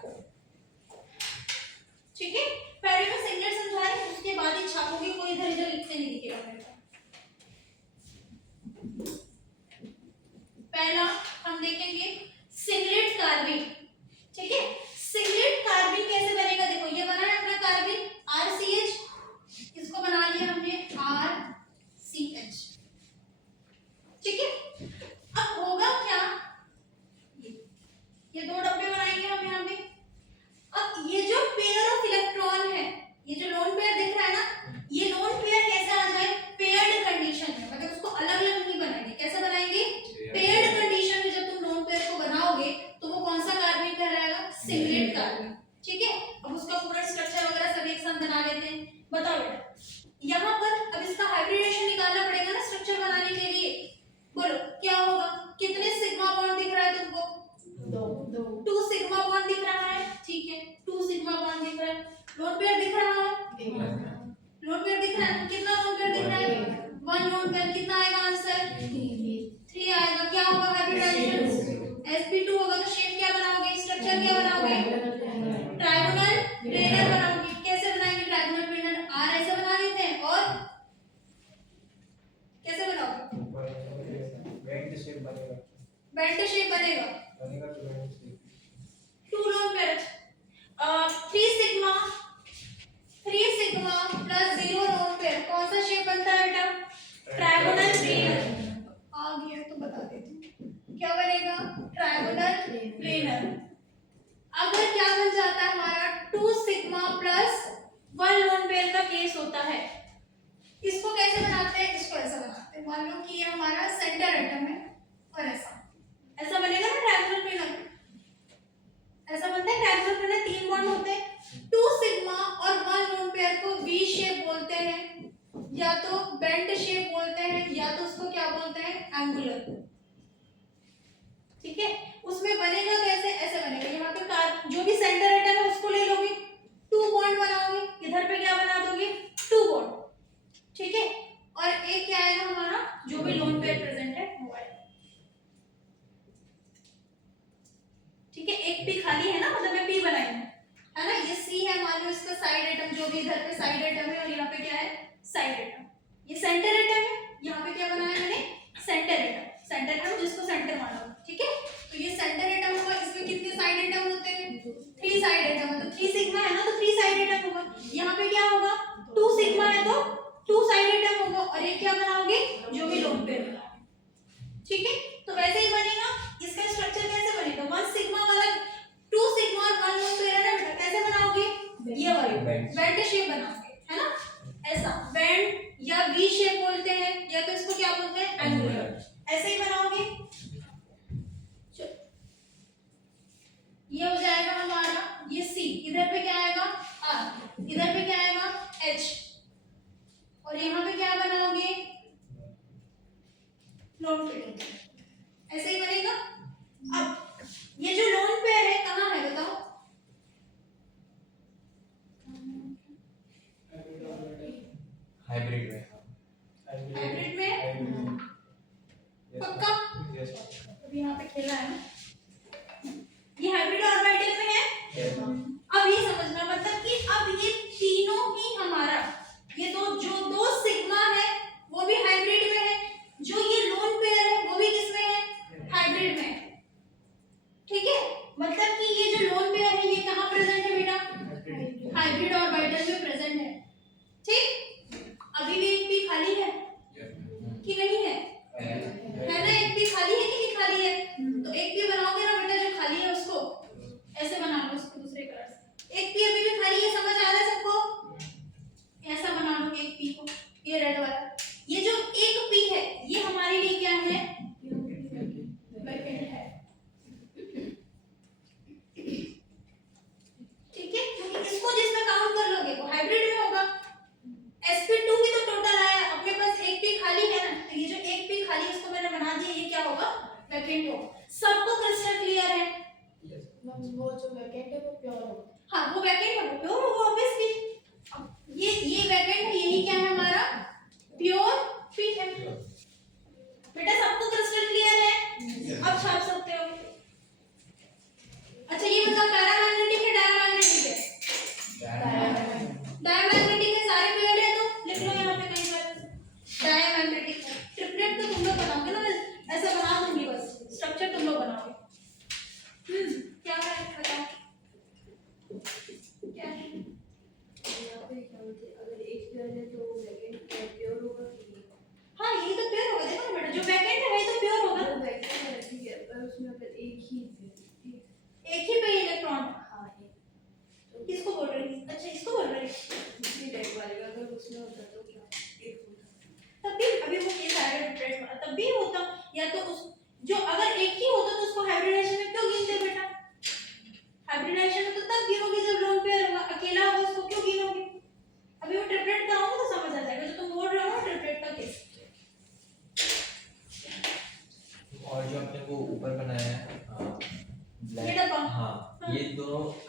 सिंगलेट कार्बन, ठीक है। अब उसका पूरा स्ट्रक्चर वगैरह सब एक साथ बना लेते हैं। बताओ बेटा, यहाँ पर अब इसका हाइब्रिडेशन निकालना पड़ेगा ना स्ट्रक्चर बनाने के लिए। बोलो क्या होगा, कितने सिग्मा बॉन्ड दिख रहा है तुमको? 2 सिग्मा बॉन्ड दिख रहा है, ठीक है, 2 सिग्मा बॉन्ड दिख रहा है। लोन पेयर दिख रहा है, लोन पेयर दिख रहा है, कितना लोन पेयर दिख रहा है? 1 लोन पेयर। कितना आएगा आंसर? 3 आएगा। क्या होगा हाइब्रिडाइजेशन? sp2 होगा। तो शेप क्या बनाओगे, स्ट्रक्चर क्या बनाओगे? ट्रायंगुलर प्लेनर बनाओगे। कैसे बनाएंगे ट्रायंगुलर प्लेनर? r ऐसे बना लेते हैं, और कैसे बनाओगे? बेंट शेप बनेगा बेंट शेप बनेगा। तो bent shape 2 lone pair, 3 sigma plus 0 lone pair, कौन सा शेप बनता है बेटा? Triangular planar. आ गया तो बता देती हूँ क्या बनेगा, ट्रायंगुलर प्लेनर। अगर क्या बन जाता है हमारा 2 सिग्मा प्लस 1 लोन पेयर का केस होता है, इसको कैसे बनाते हैं? इसको ऐसा बनाते हैं। मान लो कि ये हमारा सेंटर एटम है और ऐसा बनेगा ना ट्रायंगुलर प्लेनर। ऐसा बनता है ट्रायंगुलर प्लेनर, 3 बॉन्ड होते हैं। 2 सिग्मा और 1 लोन पेयर को वी शेप बोलते हैं, या तो बेंट शेप बोलते हैं, या तो उसको क्या बोलते हैं, एंगुलर, ठीक है। उसमें बनेगा कैसे? ऐसे बनेगा। यहाँ पे जो भी सेंटर एटम है उसको ले लोगे, 2 बॉन्ड बनाओगे, इधर पे क्या बना दोगे, 2 बॉन्ड, ठीक है। और एक क्या आएगा हमारा, जो भी लोन पेयर प्रेजेंट है वो आएगा, ठीक है। एक पी खाली है ना, मतलब मैं पी बनाई हूं, है ना। ये सी है, मान लो इसका साइड एटम, जो भी इधर पे साइड एटम है, और यहाँ पे क्या है, साइड एटम। ये सेंटर एटम है, यहाँ पे क्या बनाया मैंने, सेंटर एटम जिसको सेंटर माना, ठीक है। तो ये सेंटर एटम होगा। इसमें कितने साइड एटम होते हैं? 3 साइड एटम। तो 3 सिग्मा है ना, तो 3 साइड एटम होगा। यहाँ पे क्या होगा, 2 सिग्मा है तो 2 साइड एटम होगा, और एक क्या बनाओगे, जो भी लोन पेयर बनाओगे, ठीक है। तो वैसे ही बनेगा। इसका स्ट्रक्चर कैसे बनेगा, 1 सिग्मा वाला, 2 सिग्मा और 1 लोन पेयर है ना बेटा, कैसे बनाओगे, ये वाली बेंट शेप बनाओगे, है ना। ऐसा बेंट या वी शेप बोलते हैं, या तो इसको क्या बोलते हैं, एंगुलर। ऐसे ही बनाओगे। ये हो जाएगा हमारा, ये सी, इधर पे क्या आएगा, आर, इधर पे क्या आएगा, एच, और यहाँ पे क्या बनाओगे, लोन पेयर। ऐसे ही बनेगा। अब ये जो लोन पेयर है कहाँ है बताओ, हाइब्रिड में। हाइब्रिड में पक्का? अभी यहाँ पे खेला है ना, ये हाइब्रिड ऑर्बिटल में है। अब ये समझना, मतलब कि अब ये तीनों ही हमारा, ये जो 2 सिग्मा है वो भी हाइब्रिड में है, जो ये लोन पेयर है वो भी किसमें है, हाइब्रिड में है, ठीक है। मतलब कि ये जो लोन पेयर है ये कहाँ प्रेजेंट है बेटा, हाइब्रिड ऑर्बिटल में प्रेजेंट है, ठीक। अभी भी एक पी खाली है कि नहीं है, है ना। एक पी खाली है कि नहीं खाली है, तो एक पी बनाओगे ना बेटा, जो खाली है उसको ऐसे बना लो, उसको दूसरे कलर से। एक पी अभी भी खाली है, समझ आ रहा है सबको, ऐसा बना लो एक पी को, ये रेड वाला। ये जो एक पी है ये हमारे लिए क्या है, वैकेंट है, ठीक है। क्योंकि इसको जिसमें काउंट कर लोगे वो हाइब्रिड में होगा। sp2 की तो टोटल आया, अपने पास एक पी खाली है ना, तो ये जो एक पी खाली है उसको मैंने बना दिया, ये क्या होगा, वैकेंट होगा। सबको क्रिस्टल क्लियर है? वो जो वैकेंट है वो प्योर होगा। हाँ, वो वैकेंट होगा, प्योर होगा ऑब्वियसली। ये वैकेंट है, यही क्या है हमारा, प्योर पी है। बेटा सबको क्रिस्टल क्लियर है? अब छाप सकते हो। अच्छा ये बताओ, पैरामैग्नेटिक है डायमैग्नेटिक है? डायमैग्नेटिक है, सारे पेयर है तो लिख लो यहाँ पे कहीं पर, डायमैग्नेटिक है। ट्रिपलेट तो तुम लोग बनाओगे ना, मैं ऐसे बना दूंगी, बस स्ट्रक्चर तुम लोग बनाओगे। क्या है बताओ, क्या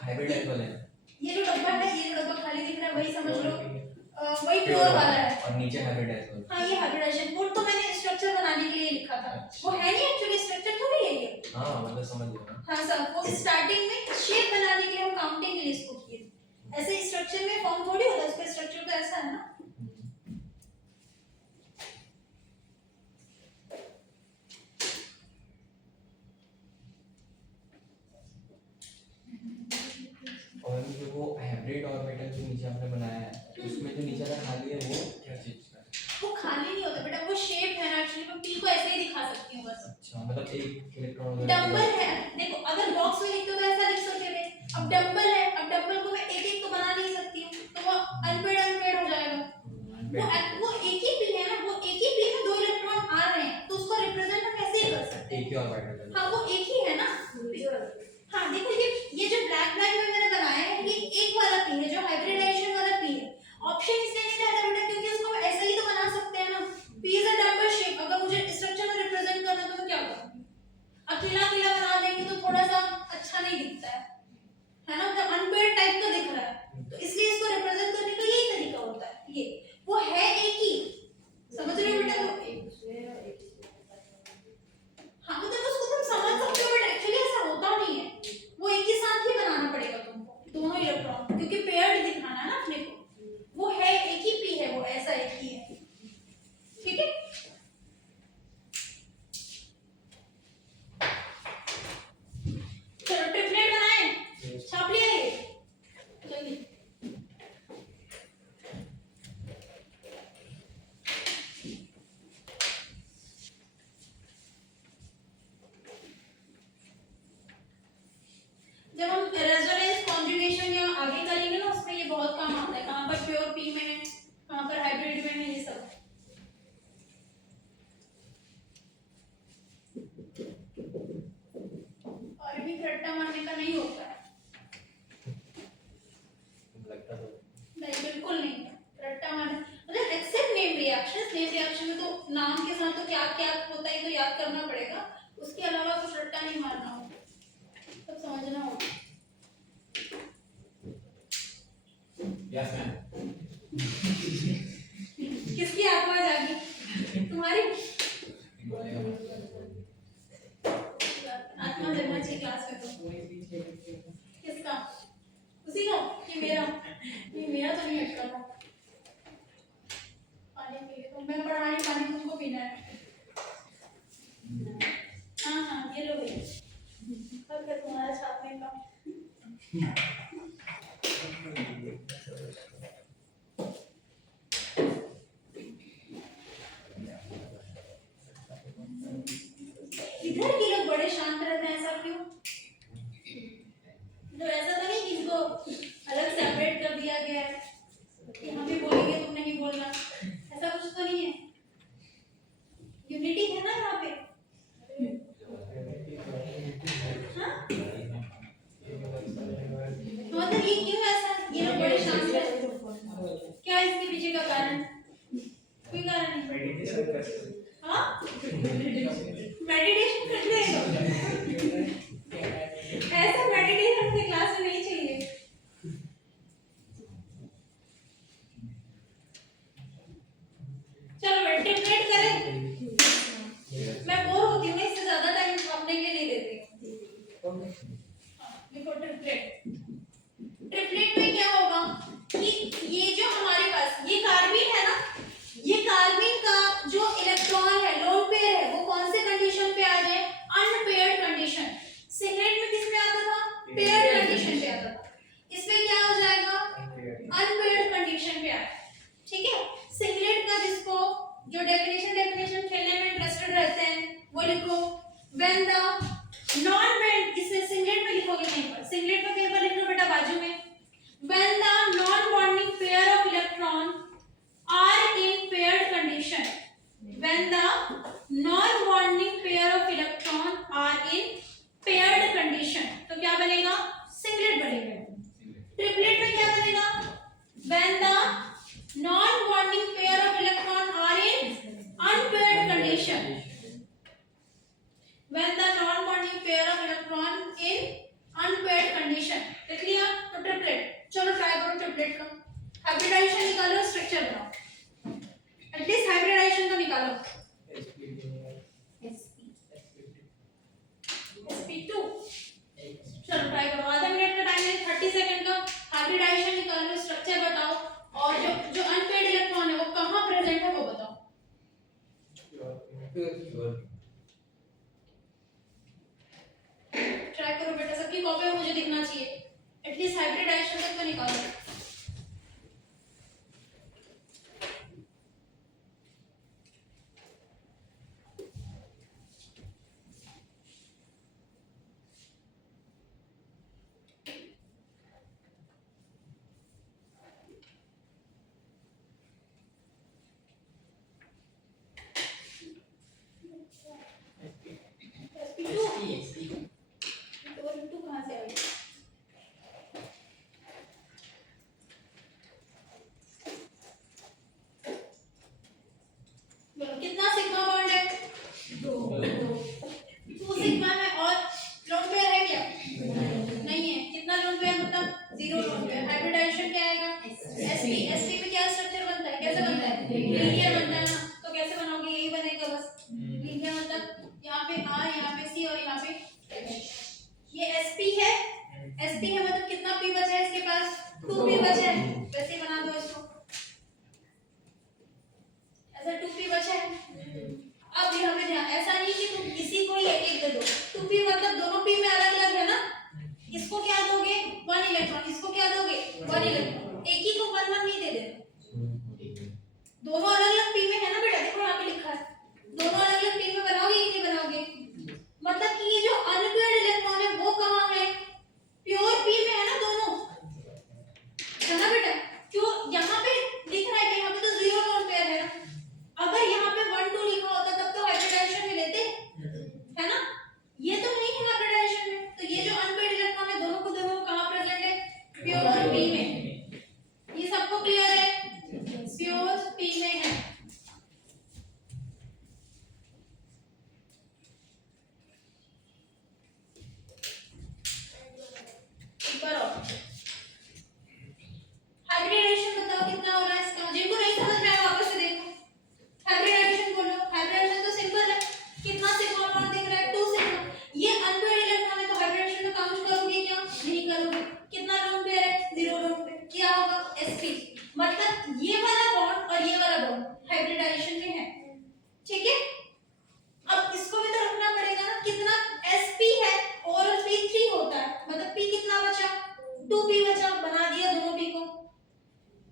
हाइब्रिडाइज वाले हैं। ये जो डब्बा है, ये जो डब्बा खाली दिख रहा है, वही समझ लो वही प्योर वाला है। और नीचे हाइब्रिडाइज वाला। हाँ, ये हाइब्रिडाइजेशन कोड तो मैंने स्ट्रक्चर बनाने के लिए लिखा था, वो है नहीं एक्चुअली स्ट्रक्चर थोड़ी है ये। हाँ मतलब समझ गया। हाँ सर, वो स्टार्टिंग में शेप बनाने के लिए हम काउंटिंग के लिए इसको किए, ऐसे स्ट्रक्चर में फॉर्म थोड़ी होता है, इसका स्ट्रक्चर तो ऐसा है ना। और जो वो हाइब्रिड ऑर्बिटल जो नीचे आपने बनाया है, उसमें जो नीचे का खाली है वो क्या चीज का है? वो खाली नहीं होता बेटा, वो शेप है ना एक्चुअली, मैं पी को ऐसे ही दिखा सकती हूँ बस। अच्छा मतलब एक इलेक्ट्रॉन डंबल है, देखो अगर बॉक्स में लिखते तो ऐसा लिख सकते थे, अब डंबल है, अब डंबल को मैं एक एक तो बना नहीं सकती हूँ, तो वो अनपेड हो जाएगा। वो एक ही पी है ना, वो एक ही पी में दो इलेक्ट्रॉन आ रहे हैं, तो उसको रिप्रेजेंट हम कैसे कर सकते हैं? एक ही ऑर्बिटल है। हाँ, वो एक ही है ना। हाँ देखो, ये जो ब्लैक में मैंने बनाया है, ये एक वाला पी है, जो हाइब्रिडाइजेशन वाला पी है। ऑप्शन इसलिए नहीं रहता बेटा क्योंकि उसको हम ऐसे ही तो बना सकते हैं ना। P is a double shape, अगर मुझे स्ट्रक्चर में रिप्रेजेंट करना है तो मैं क्या करूँ? अकेला अकेला बना देंगे तो थोड़ा सा अच्छा नहीं दिखता है ना, मतलब अनपेयर्ड टाइप का दिख रहा है, तो इसलिए इसको रिप्रेजेंट करने का यही तरीका होता है। ये वो है एक ही, समझ रहे हो बेटा? हाँ मतलब उसको तुम समझ सकते हो, बट एक्चुअली ऐसा होता नहीं है, वो एक ही साथ ही बनाना पड़ेगा तुमको दोनों इलेक्ट्रॉन, क्योंकि पेयर्ड दिखाना है ना अपने को। वो है एक ही पी है, वो ऐसा एक ही है, ठीक है। चलो ट्रिपलेट बनाए, छाप लिया ये, चलिए। जब हम रेजोनेंस कॉन्जुगेशन या आगे करेंगे ना, उसमें ये बहुत काम आता है, कहाँ पर प्योर पी में है, कहाँ पर हाइब्रिड में है, ये सब। और भी रट्टा मारने का नहीं होता है, लगता तो नहीं बिल्कुल नहीं है रट्टा मारने, मतलब एक्सेप्ट नेम रिएक्शन में तो नाम के साथ तो क्या क्या होता है तो याद करना पड़ेगा, उसके अलावा कुछ रट्टा नहीं मारना होगा, सब समझना होगा। Yes ma'am. किसकी आत्मा जागी? तुम्हारी आत्मा जगना चाहिए क्लास में। तो किसका? उसी का कि मेरा? नहीं, मेरा तो नहीं अटका था। पानी पी ले, तो मैं पढ़ा नहीं, पानी तुमको पीना है। हाँ हाँ, ये लो भैया, अब क्या तुम्हारा छापने का। इधर के लोग बड़े शांत रहते हैं, ऐसा क्यों? तो ऐसा तो नहीं कि इनको अलग सेपरेट कर दिया गया है कि हम भी बोलेंगे तुम नहीं बोलना, ऐसा कुछ तो नहीं है। यूनिटी है ना यहाँ पे। हाँ? मतलब ये क्यों ऐसा, ये लोग बड़े शांत रहते हैं, क्या इसके पीछे का कारण? कोई कारण नहीं। मेडिटेशन करते हैं। हाँ? मेडिटेशन करते हैं, ऐसा मेडिटेशन अपने क्लास में नहीं चाहिए। चलो ट्रिपलेट करें, मैं बोर होती हूँ, इससे ज्यादा टाइम अपने लिए नहीं देती हूँ। देखो ट्रिपलेट में क्या होगा कि ये जो हमारे पास ये कार्बन है ना, ये कार्बन का जो इलेक्ट्रॉन है, लोन पेयर है, वो कौन से कंडीशन पे आ जाए? Unpaired condition. सिगरेट में किस में आता था? पेयर्ड कंडीशन पे आता था। इसमें क्या हो जाएगा? अनपेयर्ड कंडीशन पे आया, ठीक है। सिगरेट का जिसको जो डेफिनेशन खेलने में इंटरेस्टेड रहते हैं वो लिखो, व्हेन द नॉन बैंड, इसमें सिगरेट में लिखोगे कहीं पर, सिगरेट में कहीं पर लिख लो बेटा बाजू में, when the non bonding pair of electron are in paired condition, when the non-bonding pair of electron are in paired condition, तो क्या बनेगा? सिंगलेट बनेगा। ट्रिपलेट में क्या बनेगा? when the non-bonding pair of electron are in unpaired condition, when the non-bonding pair of electron in unpaired condition, लिख लिया? Hybridisation तक तो निकालो। तो कहाँ से आई? बोलो कितना सिग्मा बॉन्ड है? 2 सिग्मा है और लोन पेयर है क्या? नहीं है। कितना लोन पेयर मतलब 0 लोन पेयर। हाइब्रिडाइजेशन क्या आएगा? sp। sp में क्या स्ट्रक्चर बनता है? कैसे बनता है? लीनियर बनता है ना। तो कैसे बनाओगे? यही बनेगा बस। लीनियर मतलब यहाँ पे r, यहाँ पे c और यहाँ पे h। ये sp है। sp है मतलब कितना p बचा है इसके पास? 2p बचा है। वैसे बना दो इसको। ऐसा 2p बचा है। अब यहाँ पे ध्यान, ऐसा नहीं कि तुम किसी को ही एक एक दे दो। 2p मतलब दोनों p में अलग अलग है ना। इसको क्या दोगे? 1 इलेक्ट्रॉन। इसको क्या दोगे? 1 इलेक्ट्रॉन। एक ही को 1 1 नहीं दे देना। दोनों अलग अलग p में है ना बेटा, देखो यहाँ पे लिखा है। दोनों अलग अलग p में बनाओगे कि नहीं बनाओगे? मतलब कि ये जो अनपेयर्ड इलेक्ट्रॉन है वो कहाँ है? प्योर p में है ना दोनों, है ना बेटा? क्यों यहाँ पे लिख रहा है कि यहाँ पे तो 0 लोन पेयर है ना। अगर यहाँ पे 1 2 लिखा होता तब तो हाइब्रिडाइजेशन में लेते, है ना? ये तो नहीं है हाइब्रिडाइजेशन में। तो ये जो अनपेयर्ड इलेक्ट्रॉन है दोनों को दोनों कहाँ प्रेजेंट है? प्योर p में। ये सबको क्लियर है? प्योर p में है। ऊपर और हाइब्रिडाइजेशन बताओ कितना हो रहा है इसका? जिनको नहीं समझ में आया वापस से देखो। हाइब्रिडाइजेशन बोलो। हाइब्रिडाइजेशन तो सिंपल है। कितना सिग्मा बॉन्ड दिख रहा है? 2 सिग्मा। ये अनपेयर्ड इलेक्ट्रॉन है तो हाइब्रिडाइजेशन में काउंट करोगे क्या? नहीं करोगे। कितना लोन पेयर है? 0 लोन पेयर। क्या होगा? sp। मतलब ये वाला बॉन्ड और ये वाला बॉन्ड हाइब्रिडाइजेशन में है। ठीक है? अब इसको भी तो रखना पड़ेगा ना। कितना sp है और p 3 होता है, मतलब p कितना बचा? 2p बचा। बना दिया दोनों p को।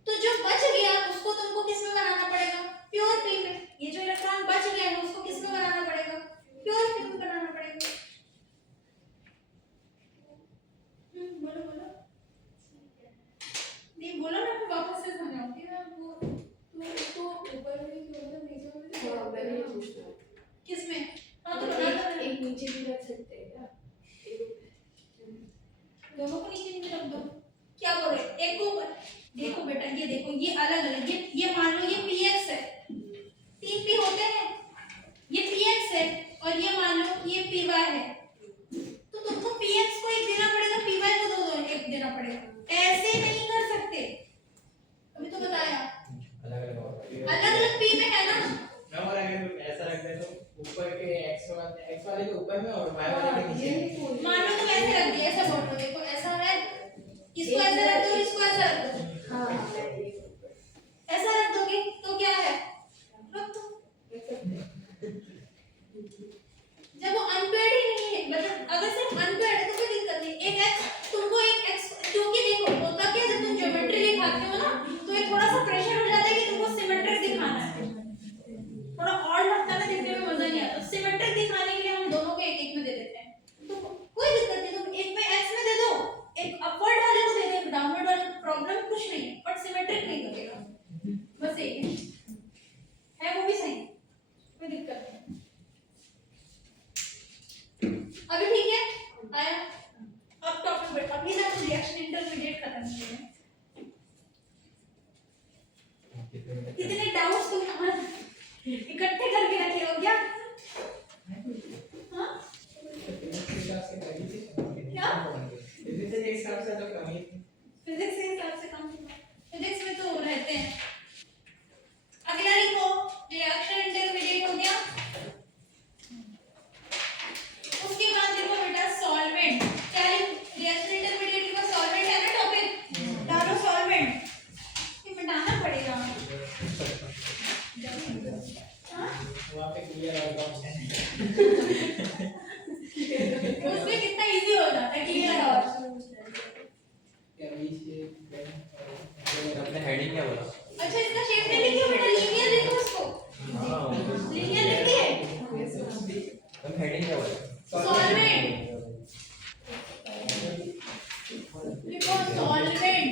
तो जो बच गया उसको तुमको किस में बनाना पड़ेगा? प्योर p में। ये जो इलेक्ट्रॉन बच गया है उसको किस में बनाना पड़ेगा? प्योर p में बनाना पड़ेगा। बोलो बोलो। नहीं बोलो ना, फिर वापस से समझाऊंगी ना। वो तो उसको ऊपर में जो है नीचे में हाँ मैंने ये पूछना है। किस में? हाँ तो बना दो। एक नीचे भी रख सकते हैं क्या? दोनों को नीचे नीचे रख दो। क्या बोल रहे? एक को ऊपर। देखो बेटा, ये देखो, ये अलग अलग, ये मान लो ये px है। 3 p होते हैं। ये px है और ये मान लो ये py है। तो तुमको px को एक देना पड़ेगा, py को दो एक देना पड़ेगा। ऐसे नहीं कर सकते। अभी तो बताया अलग अलग p में है ना। और अगर ऐसा रख दे तो ऊपर के x वाले के ऊपर में और y वाले के नीचे। मान लो तुम ऐसे रख दिया, ऐसा बोल दो। देखो ऐसा है, इसको ऐसा रख दो, इसको ऐसा रख दो। हाँ ऐसा रख दोगे तो क्या है? रख दो। जब वो अनपेयर्ड ही नहीं है, मतलब अगर सिर्फ अनपेयर्ड है तो कोई दिक्कत नहीं। एक x तुमको एक x, क्योंकि देखो होता क्या, जब तुम ज्योमेट्री दिखाते हो ना तो ये थोड़ा सा प्रेशर हो जाता है कि तुमको सिमेट्रिक दिखाना है। थोड़ा और लगता है, देखने में मजा नहीं आता। सिमेट्रिक दिखाने के लिए हम दोनों को एक एक में दे देते हैं। तो कोई दिक्कत नहीं, तुम एक में x में दे दो, एक अपवर्ड वाले को दे दो, डाउनवर्ड वाले को, प्रॉब्लम कुछ नहीं है। बट सिमेट्रिक नहीं लगेगा, बस एक है वो भी सही, कोई दिक्कत नहीं। अभी ठीक है? आया? अब टॉपिक पे अभी ना रिएक्शन इंटरमीडिएट खत्म किए हैं। इतने डाउट्स तुम कहाँ इकट्ठे करके रखे हो क्या? हाँ? क्या? फिजिक्स के हिसाब से तो कम ही। फिजिक्स के हिसाब से कम। फिजिक्स में तो रहते हैं। अगला लिखो, रिएक्शन इंटरमीडिएट हो गया। उसके बाद देखो बेटा सॉल्वेंट। क्या रिएक्शन इंटरमीडिएट के बाद सॉल्वेंट है ना टॉपिक, डालो सॉल्वेंट। ये मिटाना पड़ेगा। हाँ? वहाँ पे क्लियर आउट ऑप्शन उसमें कितना इजी हो जाता है क्लियर और अपने हेडिंग क्या बोला? अच्छा इसका शेप नहीं लिखियो बेटा, लीनियर लिखो उसको, हाँ लीनियर लिखिए। हम हेडिंग क्या बोला? सॉल्वेंट लिखो, सॉल्वेंट।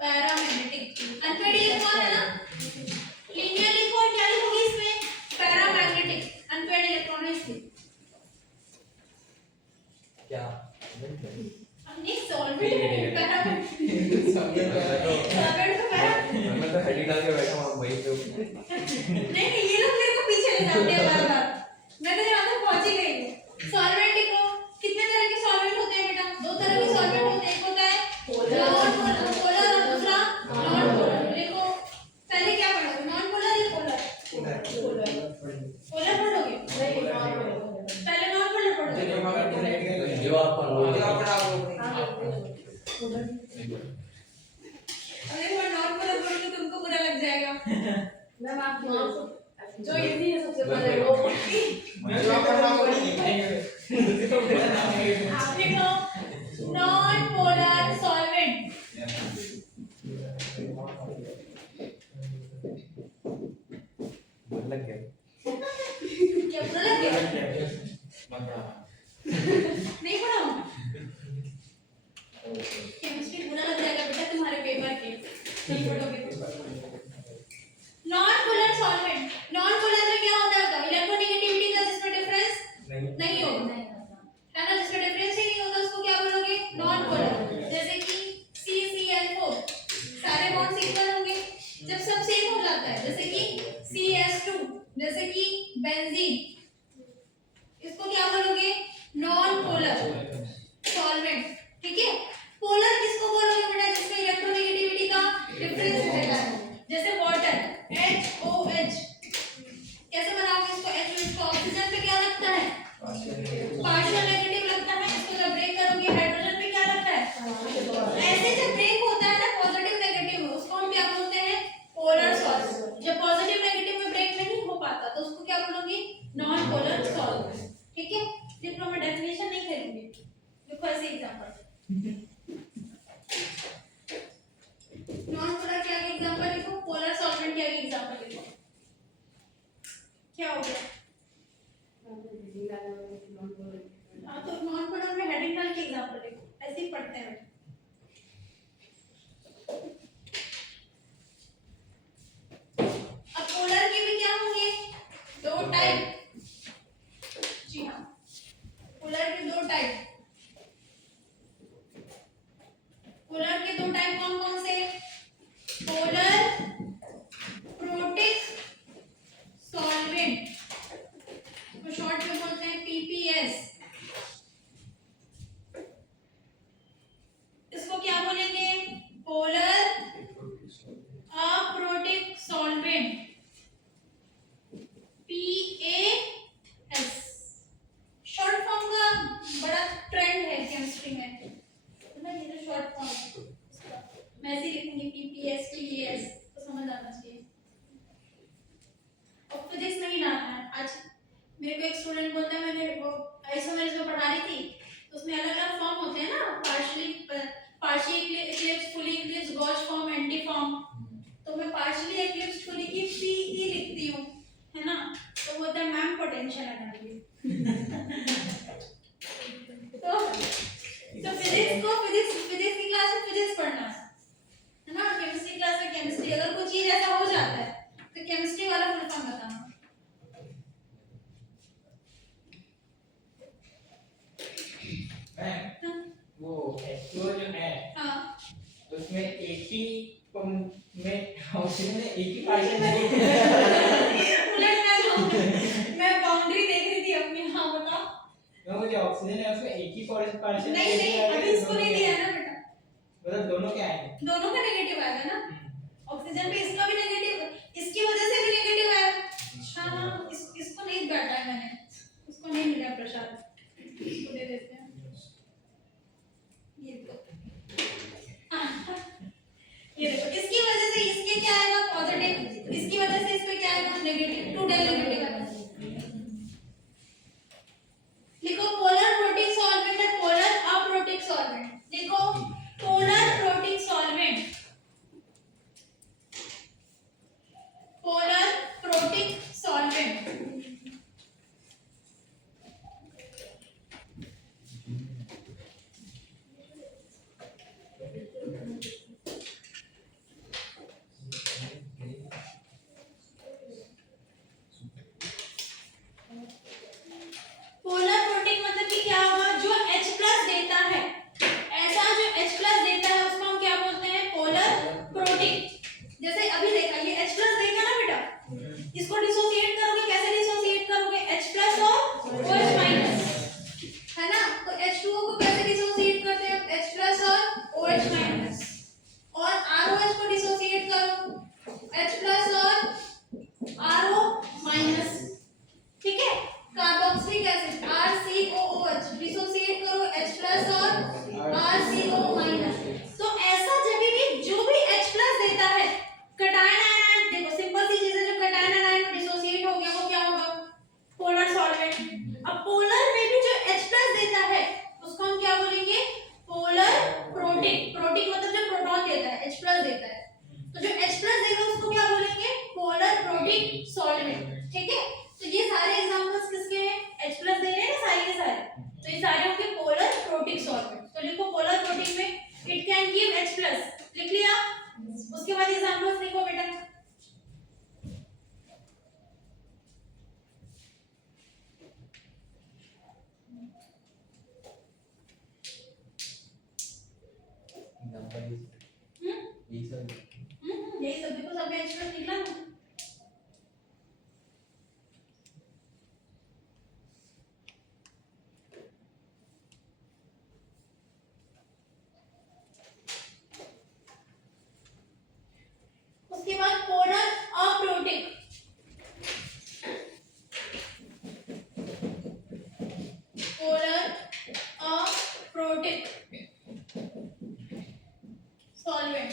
पैरामैग्नेटिक, अनपेड कौन है ना, लीनियर लिखो और क्या लिखोगे इसमें, पैरामैग्नेटिक, अनपेड इलेक्ट्रॉन है इसमें। क्या? हमने सॉल्वेंट पैरामैग्नेटिक, मैं सॉल्वेंट तो पैरा, तो हेडिंग डाल के बैठा हूँ वहीं पे। नहीं ये लोग मेरे को पीछे ले जाते हैं बार-बार, मैं तो यहाँ तक पहुंच ही गई हूँ। सॉल्वेंट लिखो, कितने तरह के सॉल्वेंट होते हैं बेटा, दो तरह के सॉल्वेंट होते हैं, एक होता है पोलर और दूसरा नॉन पोलर। लिखो, पहले क्या पढ़ोगे, नॉन पोलर या पोलर? पोलर पढ़ोगे, पहले नॉन पोलर पढ़ोगे। जो आप पढ़ोगे अरे वो नॉन पोलर पढ़ोगे तुमको बुरा लग जाएगा। मैम आप जो इजी है सबसे पहले वो आप लिखो नॉन पोलर सॉल्वेंट। लग गया। क्या बुरा लग गया? नहीं पढ़ाऊं? केमिस्ट्री बुरा लग जाएगा बेटा तुम्हारे पेपर के, नहीं पढ़ोगे तो। Non polar solvent, non polar में क्या होता है, इलेक्ट्रोनेगेटिविटी का जिसमें डिफरेंस नहीं होगा, है ना, जिसमें डिफरेंस ही नहीं होता उसको क्या बोलोगे, नॉन पोलर। जैसे कि CCl4 सारे बॉन्ड इक्वल होंगे, जब सब सेम हो जाता है, जैसे कि CS2, जैसे कि बेंजीन, इसको क्या बोलोगे, नॉन पोलर सॉल्वेंट। ठीक है, पोलर किसको बोलोगे बेटा, जिसमें इलेक्ट्रोनेगेटिविटी का डिफरेंस रहता है, जैसे वाटर HOH, कैसे बनाओगे इसको, HOH को ऑक्सीजन पे क्या लगता है, पार्शियल नेगेटिव लगता है, इसको जब ब्रेक करोगे हाइड्रोजन पे क्या लगता है, ऐसे जब ब्रेक होता है ना पॉजिटिव नेगेटिव में, उसको हम क्या बोलते हैं, पोलर सॉल्वेंट। जब पॉजिटिव नेगेटिव में ब्रेक नहीं हो पाता तो उसको क्या बोलोगे, नॉन पोलर सॉल्वेंट। ठीक है, डिप्लोमा में डेफिनेशन नहीं करेंगे, देखो ऐसे एग्जांपल, नॉन पोलर के आगे एग्जांपल लिखो, पोलर सॉल्वेंट के आगे एग्जांपल लिखो, क्या हो गया। हाँ तो नॉन पोलर में हेडिंग डाल के एग्जांपल लिखो, ऐसे ही पढ़ते हैं। अब पोलर के भी क्या होंगे, दो टाइप, जी हाँ, पोलर के दो टाइप, पोलर के दो टाइप कौन कौन से, पोलर प्रोटिक सॉल्वेंट, तो शॉर्ट में बोलते हैं PPS। इसको क्या बोलेंगे, polar aprotic solvent, PAS। Short form का बड़ा ट्रेंड है केमिस्ट्री में, है ना, ये जो शॉर्ट फॉर्म है मैं ऐसे लिखूंगी PPS PAS, तो समझ आना चाहिए। और फिजिक्स नहीं ना है, आज मेरे को एक स्टूडेंट बोलता है, मैंने वो आइसोमेर्स में पढ़ा रही थी, तो उसमें अलग अलग फॉर्म होते हैं ना, partially Eclipse, fully Eclipse, gosh form, anti form, तो मैं पार्शियली इक्लिप्स फुली की PE लिखती हूँ, है ना, तो वो होता है मैम पोटेंशियल एनर्जी। तो फिजिक्स की क्लास में फिजिक्स पढ़ना है ना, केमिस्ट्री क्लास में केमिस्ट्री, अगर कोई चीज ऐसा हो जाता है तो केमिस्ट्री वाला फुल फॉर्म बताना। वो H2O जो है हाँ उसमें एक ही में ऑक्सीजन में एक ही पार्शियल है। उलट ना जाओ, मैं बाउंड्री देख रही थी अपनी। हाँ बताओ। तो मुझे ऑक्सीजन है उसमें एक ही पार्शियल नहीं नहीं, अभी इसको नहीं दिया है ना बेटा, मतलब दोनों क्या आएंगे, दोनों का नेगेटिव आएगा ना, ऑक्सीजन पे इसका भी नेगेटिव, इसकी वजह से भी नेगेटिव आएगा। हाँ हाँ, इसको नहीं बैठा है मैंने, उसको नहीं मिला प्रसाद, इसको दे देते हैं। ये देखो, इसकी वजह से इसके क्या आएगा, पॉजिटिव, इसकी वजह से इस पे क्या आएगा, नेगेटिव, टू डेल नेगेटिव आएगा। सॉल्वेंट। अब पोलर में भी जो H+ देता है उसको हम क्या बोलेंगे? Polar protic. प्रोटिक मतलब जो प्रोटॉन देता है, H+ देता है, तो जो H+ देगा उसको क्या बोलेंगे? Polar protic solvent. ठीक है, तो ये सारे एग्जांपल्स किसके हैं? H+ दे रहे हैं ना सारे के सारे, तो ये सारे होंगे पोलर प्रोटिक सॉल्वेंट। तो लिखो पोलर प्रोटिक में इट कैन गिव H+, लिख लिया। उसके बाद एग्जांपल्स लिखो बेटा। एग्जांपल यही सब यही सब देखो, सब में H+ निकला ना। उसके बाद polar aprotic. Polar aprotic solvent.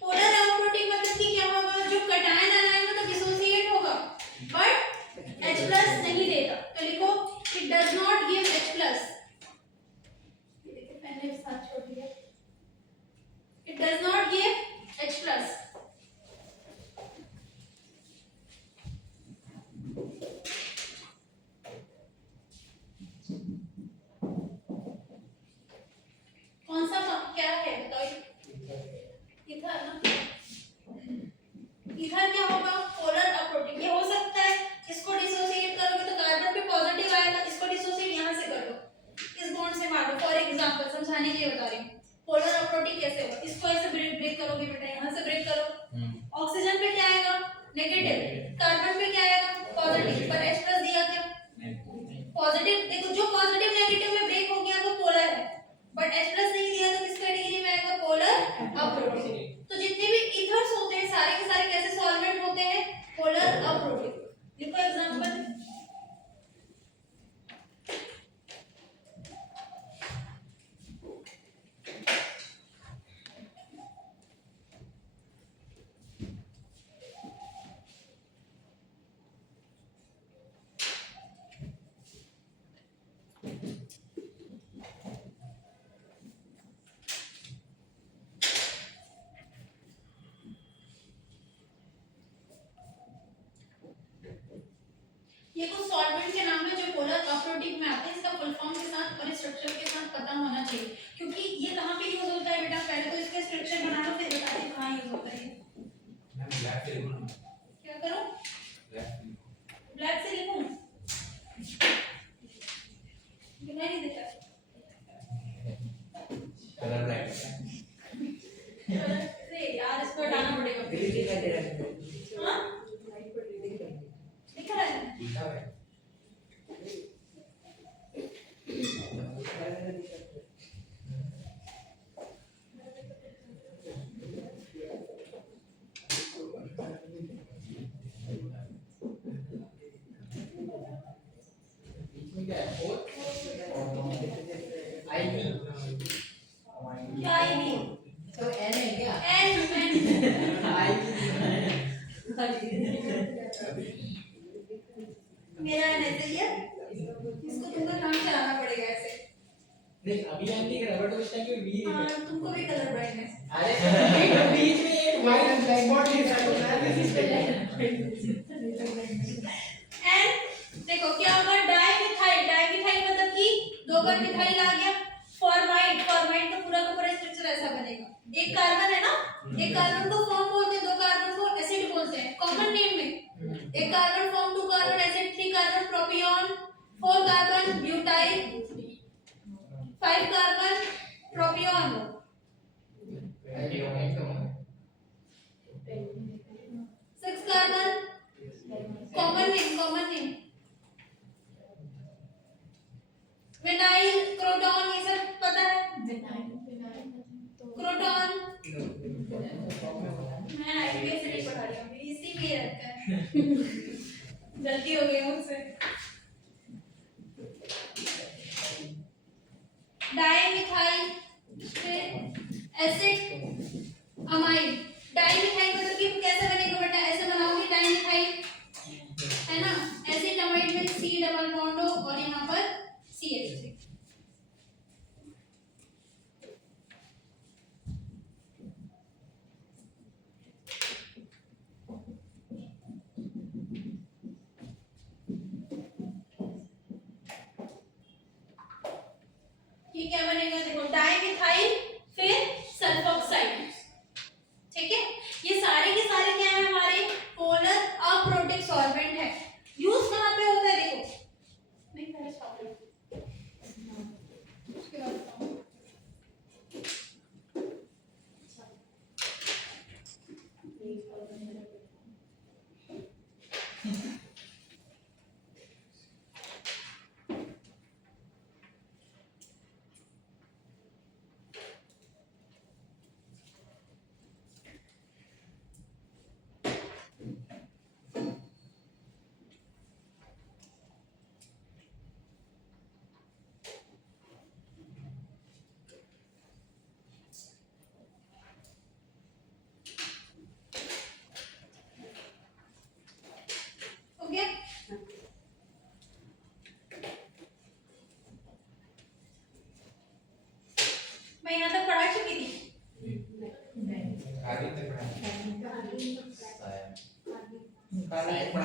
Polar aprotic मतलब कि क्या होगा? जो कटायन आयन में तो डिसोसिएट होगा बट H+ नहीं देगा, तो लिखो it does not give H+। ये देखो मैंने साथ छोड़ दिया। It does not give H+। कौन सा क्या है बताओ? इथर ना। इथर क्या होगा? Polar aprotic. ये हो सकता है इसको डिसोसिएट करोगे तो कार्बन पे पॉजिटिव आएगा, इसको डिसोसिएट यहां से कर दो, इस बॉन्ड से मार दो। फॉर एग्जांपल समझाने के लिए बता रही हूं पोलर अप्रोटिक कैसे होगा। इसको ऐसे ब्रेक करोगे बेटा, यहां से ब्रेक करो, ऑक्सीजन पे क्या आएगा? नेगेटिव। कार्बन पे क्या आएगा? पॉजिटिव। पर H+ दिया क्या? पॉजिटिव। देखो जो पॉजिटिव नेगेटिव में ब्रेक हो गया वो पोलर है, बट H+ नहीं दिया तो किस कैटेगरी में आएगा? Polar aprotic. तो जितने भी ईथर्स होते हैं सारे के सारे कैसे सॉल्वेंट होते हैं? Polar aprotic. लिखो एग्जांपल। ये कुछ सॉल्वेंट के नाम है जो पोलर अप्रोटिक में आते हैं। इसका फुल फॉर्म के साथ और स्ट्रक्चर के साथ पता होना चाहिए, क्योंकि ये कहां पे यूज होता है बेटा? पहले तो इसका स्ट्रक्चर बना लो फिर बताते हैं कहां यूज होता है। मैम ब्लैक से लिखो ना, क्या करूं? ब्लैक से लिखूं? दिखाई नहीं देता कलर ब्लैक अरे यार इसको हटाना पड़ेगा। ग्रीन का दे रहा है। हां दिख रहा है। लिखा है इसमें क्या है? और आईवी क्या आईवी? तो एन है क्या? एन आईवी मेरा एन ऐसे ही है, इसको तुमको काम चलाना पड़ेगा ऐसे। नहीं अभी आंटी का रबड़ तो इस टाइम के वी हाँ तुमको भी कलर ब्राइटनेस। अरे एक बीच में एक वाइट ब्लैक बॉर्ड है ना दिस एंड देखो क्या होगा? डाइमिथाइल। डाइमिथाइल मतलब कि दो बार मिथाइल आ गया। फॉर्माइड। फॉर्माइड का पूरा स्ट्रक्चर ऐसा बनेगा। एक कार्बन है ना, एक कार्बन को फॉर्म बोलते हैं, दो कार्बन को एसिड बोलते हैं कॉमन नेम में। एक carbon form, two carbon acid, three carbon propion, four carbon butyl, five carbon propion, six carbon common name vinyl, croton, ये सब पता है? क्रोटॉन। मैं आईपीएस से नहीं पढ़ा रही हूँ, इसी में ही रहता है। गलती हो गई मुझसे। Dimethyl, acid amide. डाइमिथाइल मतलब कि कैसे बनेगा बेटा? ऐसे बनाओगे डाइमिथाइल, है ना? एसिड डबल बॉन्ड हो और यहाँ पर CH3। ये क्या बनेगा, देखो डाइमिथाइल फिर सल्फोक्साइड। ठीक है, ये सारे के सारे क्या है हमारे पोलर अप्रोटिक सॉल्वेंट है। यूज कहाँ पे होता है देखो, नहीं पहले सॉल्वेंट उसके बाद बताऊं। हो गया, मैं यहाँ तक पढ़ा चुकी थी। आगे तक पढ़ा काला एक पड़ा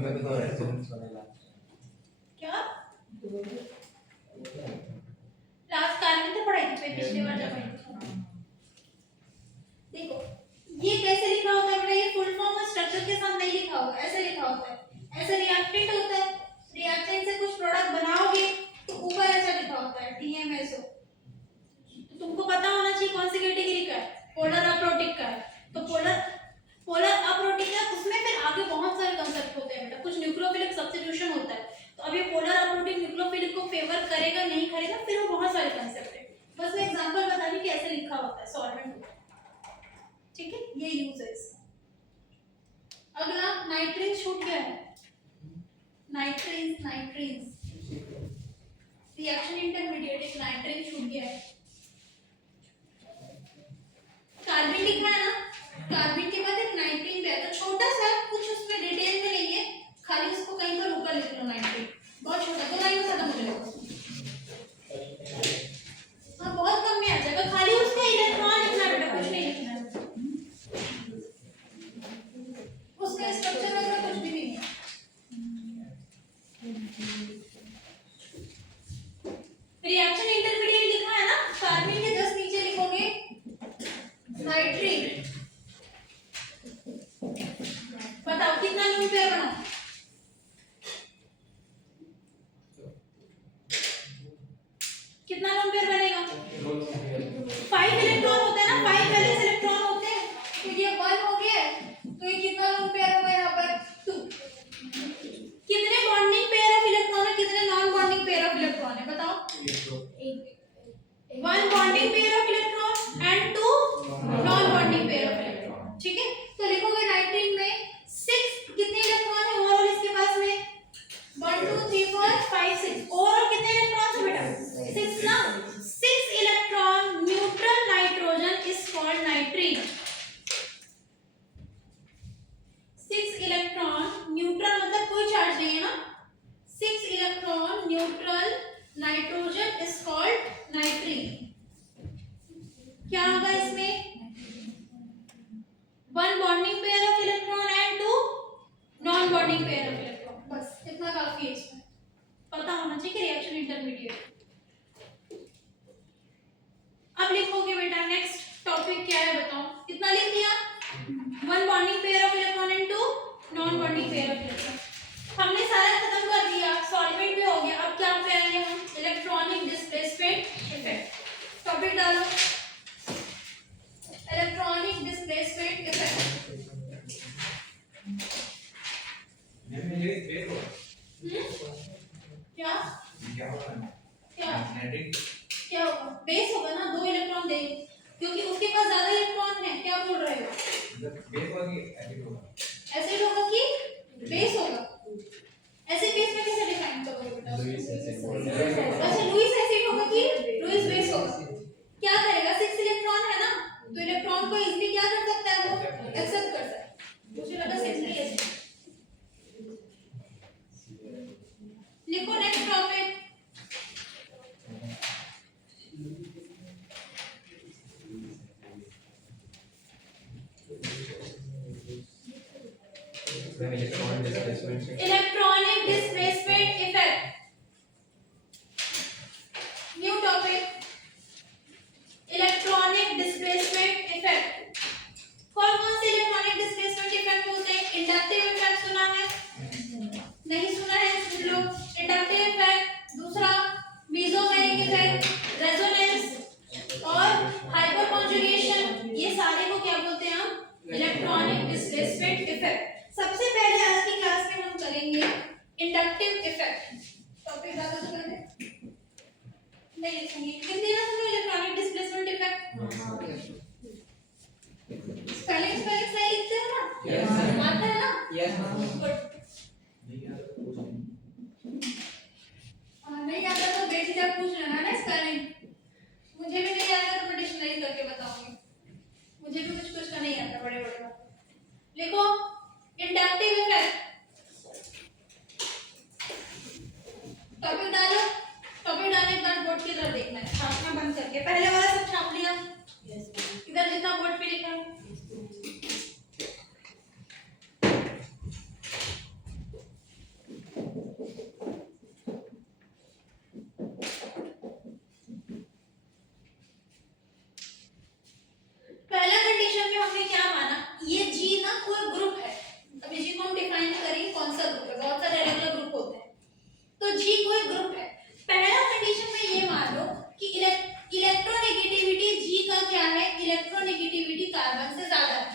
मैं तो रेफरेंस वाला क्या लास्ट कार्बन तो पढ़ाई थी पिछली बार जब आई थी। देखो ये कैसे लिखा होता है बेटा, ये फुल फॉर्म और स्ट्रक्चर के साथ नहीं लिखा होगा, ऐसे लिखा होता है। ऐसे रिएक्टेंट होता है, रिएक्टेंट से कुछ प्रोडक्ट बनाओगे तो ऊपर ऐसा लिखा होता है TMSO। तो तुमको पता होना चाहिए कौन सी कैटेगरी का है, पोलर अप्रोटिक का है। तो पोलर अप्रोटिक है, उसमें फिर आगे बहुत सारे कांसेप्ट होते हैं बेटा, कुछ न्यूक्लियोफिलिक सब्स्टिट्यूशन होता है। तो अब ये पोलर अप्रोटिक न्यूक्लियोफिलिक को फेवर करेगा नहीं करेगा, फिर वो बहुत सारे कांसेप्ट है। बस मैं एग्जांपल बता रही कि ऐसे लिखा होता है सॉल्वेंट होता है। ठीक है, ये यूज है इसका। अगला नाइट्रीन छूट गया है, नाइट्रीन रिएक्शन इंटरमीडिएट एक नाइट्रीन छूट गया है। कार्बन लिखा है ना, कार्बन के बाद एक नाइट्रीन भी है, तो छोटा सा कुछ उसमें डिटेल में नहीं है, खाली उसको कहीं पर ऊपर लिख लो नाइट्रीन, बहुत छोटा, 2 लाइन में खत्म हो जाएगा। हाँ बहुत कम में आ जाएगा, खाली उसका इलेक्ट्रॉन लिखना है बेटा, कुछ नहीं लिखना है, उसका स्ट्रक्चर वगैरह कुछ भी नहीं है। रिएक्शन इंटरमीडिएट लिखा है ना, कार्बन के जस्ट नीचे लिखोगे नाइट्रीन। बताओ कितना लून पेयर बनाओ, कितना लून पेयर बनेगा? 5 इलेक्ट्रॉन होता है ना, 5 वैलेंस इलेक्ट्रॉन होते हैं, तो ये 1 हो गया, तो ये कितना लून पेयर होगा यहाँ पर 2। कितने बॉन्डिंग पेयर ऑफ इलेक्ट्रॉन है, कितने non bonding pair of electron है बताओ? 1 bonding pair of electron and 2 non bonding pair of electron. ठीक है, तो लिखोगे नाइट्रीन में 6 कितने इलेक्ट्रॉन है ओवरऑल इसके पास में? 1 2 3 4 5 6 ओवरऑल कितने इलेक्ट्रॉन्स है बेटा? 6 ना, 6 electron neutral nitrogen is called नाइट्रीन। 6 electron neutral मतलब कोई चार्ज नहीं है ना, 6 electron neutral nitrogen is called नाइट्रीन। क्या होगा इसमें? 1 bonding pair of electron and 2 non bonding pair of electron, बस इतना काफी है इसमें, पता होना चाहिए कि रिएक्शन इंटरमीडिएट। अब लिखोगे बेटा नेक्स्ट टॉपिक क्या है बताओ, कितना लिख दिया? 1 bonding pair of electron and 2 non bonding pair of electron. हमने सारा खत्म कर दिया, सॉल्वेंट भी हो गया। अब क्या पे आएंगे हम? Electronic displacement effect. टॉपिक डालो, electronic displacement effect. Ma'am electron displacement से electronic displacement effect, new topic, electronic displacement effect. कौन कौन से इलेक्ट्रॉनिक डिस्प्लेसमेंट इफेक्ट होते हैं? इंडक्टिव इफेक्ट सुना है? नहीं सुना है? सुन लो। इंडक्टिव इफेक्ट, दूसरा मेसोमेरिक इफेक्ट, रेजोनेंस और हाइपरकॉन्जुगेशन, ये सारे को क्या बोलते हैं हम? Electronic displacement effect. सबसे पहले आज की क्लास में हम करेंगे इंडक्टिव इफेक्ट। टॉपिक ज्यादा तो कर नहीं लिखेंगे, कितने ना सुनो इलेक्ट्रॉनिक डिस्प्लेसमेंट इफेक्ट। स्पेलिंग सही लिखते हो ना? Yes, sir. आता है ना? Yes good. नहीं आता तो बेझिझक पूछ लेना ना स्पेलिंग। मुझे भी नहीं आता तो मैं डिक्शनरी करके बताऊंगी। मुझे भी कुछ कुछ का नहीं आता, बड़े बड़े बात। लिखो इंडक्टिव इफेक्ट। टॉपिक डालो, टॉपिक डालने के बाद बोर्ड की तरफ देखना है, छापना बंद करके। पहले वाला सब छाप लिया? इधर जितना बोर्ड पे लिखा है। पहला कंडीशन में हमने क्या माना? ये जी ना कोई ग्रुप है। अभी जी को हम डिफाइन करेंगे कौन सा ग्रुप है, बहुत सारे अलग अलग ग्रुप होते हैं। तो जी कोई ग्रुप है। पहला कंडीशन में ये मान लो कि इलेक्ट्रोनेगेटिविटी जी का क्या है? इलेक्ट्रोनेगेटिविटी कार्बन से ज्यादा है।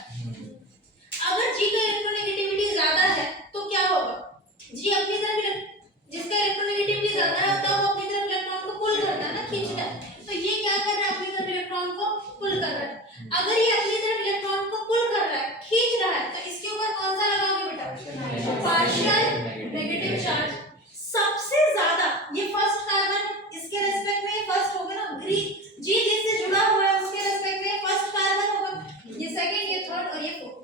अगर जी का इलेक्ट्रोनेगेटिविटी ज्यादा है तो क्या होगा? जी अपनी तरफ जिसका इलेक्ट्रोनेगेटिविटी ज्यादा है वो अपनी तरफ इलेक्ट्रॉन को पुल करता है ना, खींचता है। तो ये क्या कर रहा है? अपनी तरफ इलेक्ट्रॉन को पुल कर रहा है। अगर ये अपनी तरफ इलेक्ट्रॉन को पुल कर रहा है, खींच रहा है, तो इसके ऊपर कौन सा लगाओगे बेटा? Partial negative charge. सबसे ज्यादा ये फर्स्ट कार्बन, इसके रेस्पेक्ट में ये फर्स्ट होगा ना, ग्रीन जी जिससे जुड़ा हुआ है उसके रेस्पेक्ट में फर्स्ट कार्बन होगा, ये सेकंड, ये थर्ड और ये फोर्थ।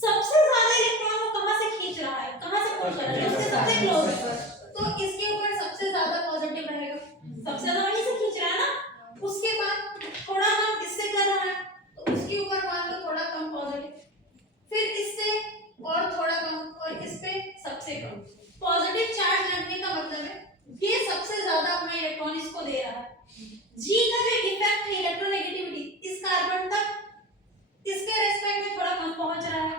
सबसे ज्यादा इलेक्ट्रॉन को कहां से खींच रहा है? कहां से पुल कर रहा है? उसके सबसे क्लोज है, तो इसके ऊपर सबसे ज्यादा पॉजिटिव रहेगा। सबसे ज्यादा वहीं से खींच रहा है ना। उसके बाद थोड़ा कम इससे कर रहा है तो उसके ऊपर मान लो थोड़ा कम पॉजिटिव, फिर इससे और थोड़ा कम, और इस पे सबसे कम। पॉजिटिव चार्ज लगने का मतलब है ये सबसे ज्यादा अपना इलेक्ट्रॉन इसको दे रहा है। जी का जो इफेक्ट है इलेक्ट्रोनेगेटिविटी, इस कार्बन तक इसके रेस्पेक्ट में थोड़ा कम पहुंच रहा है,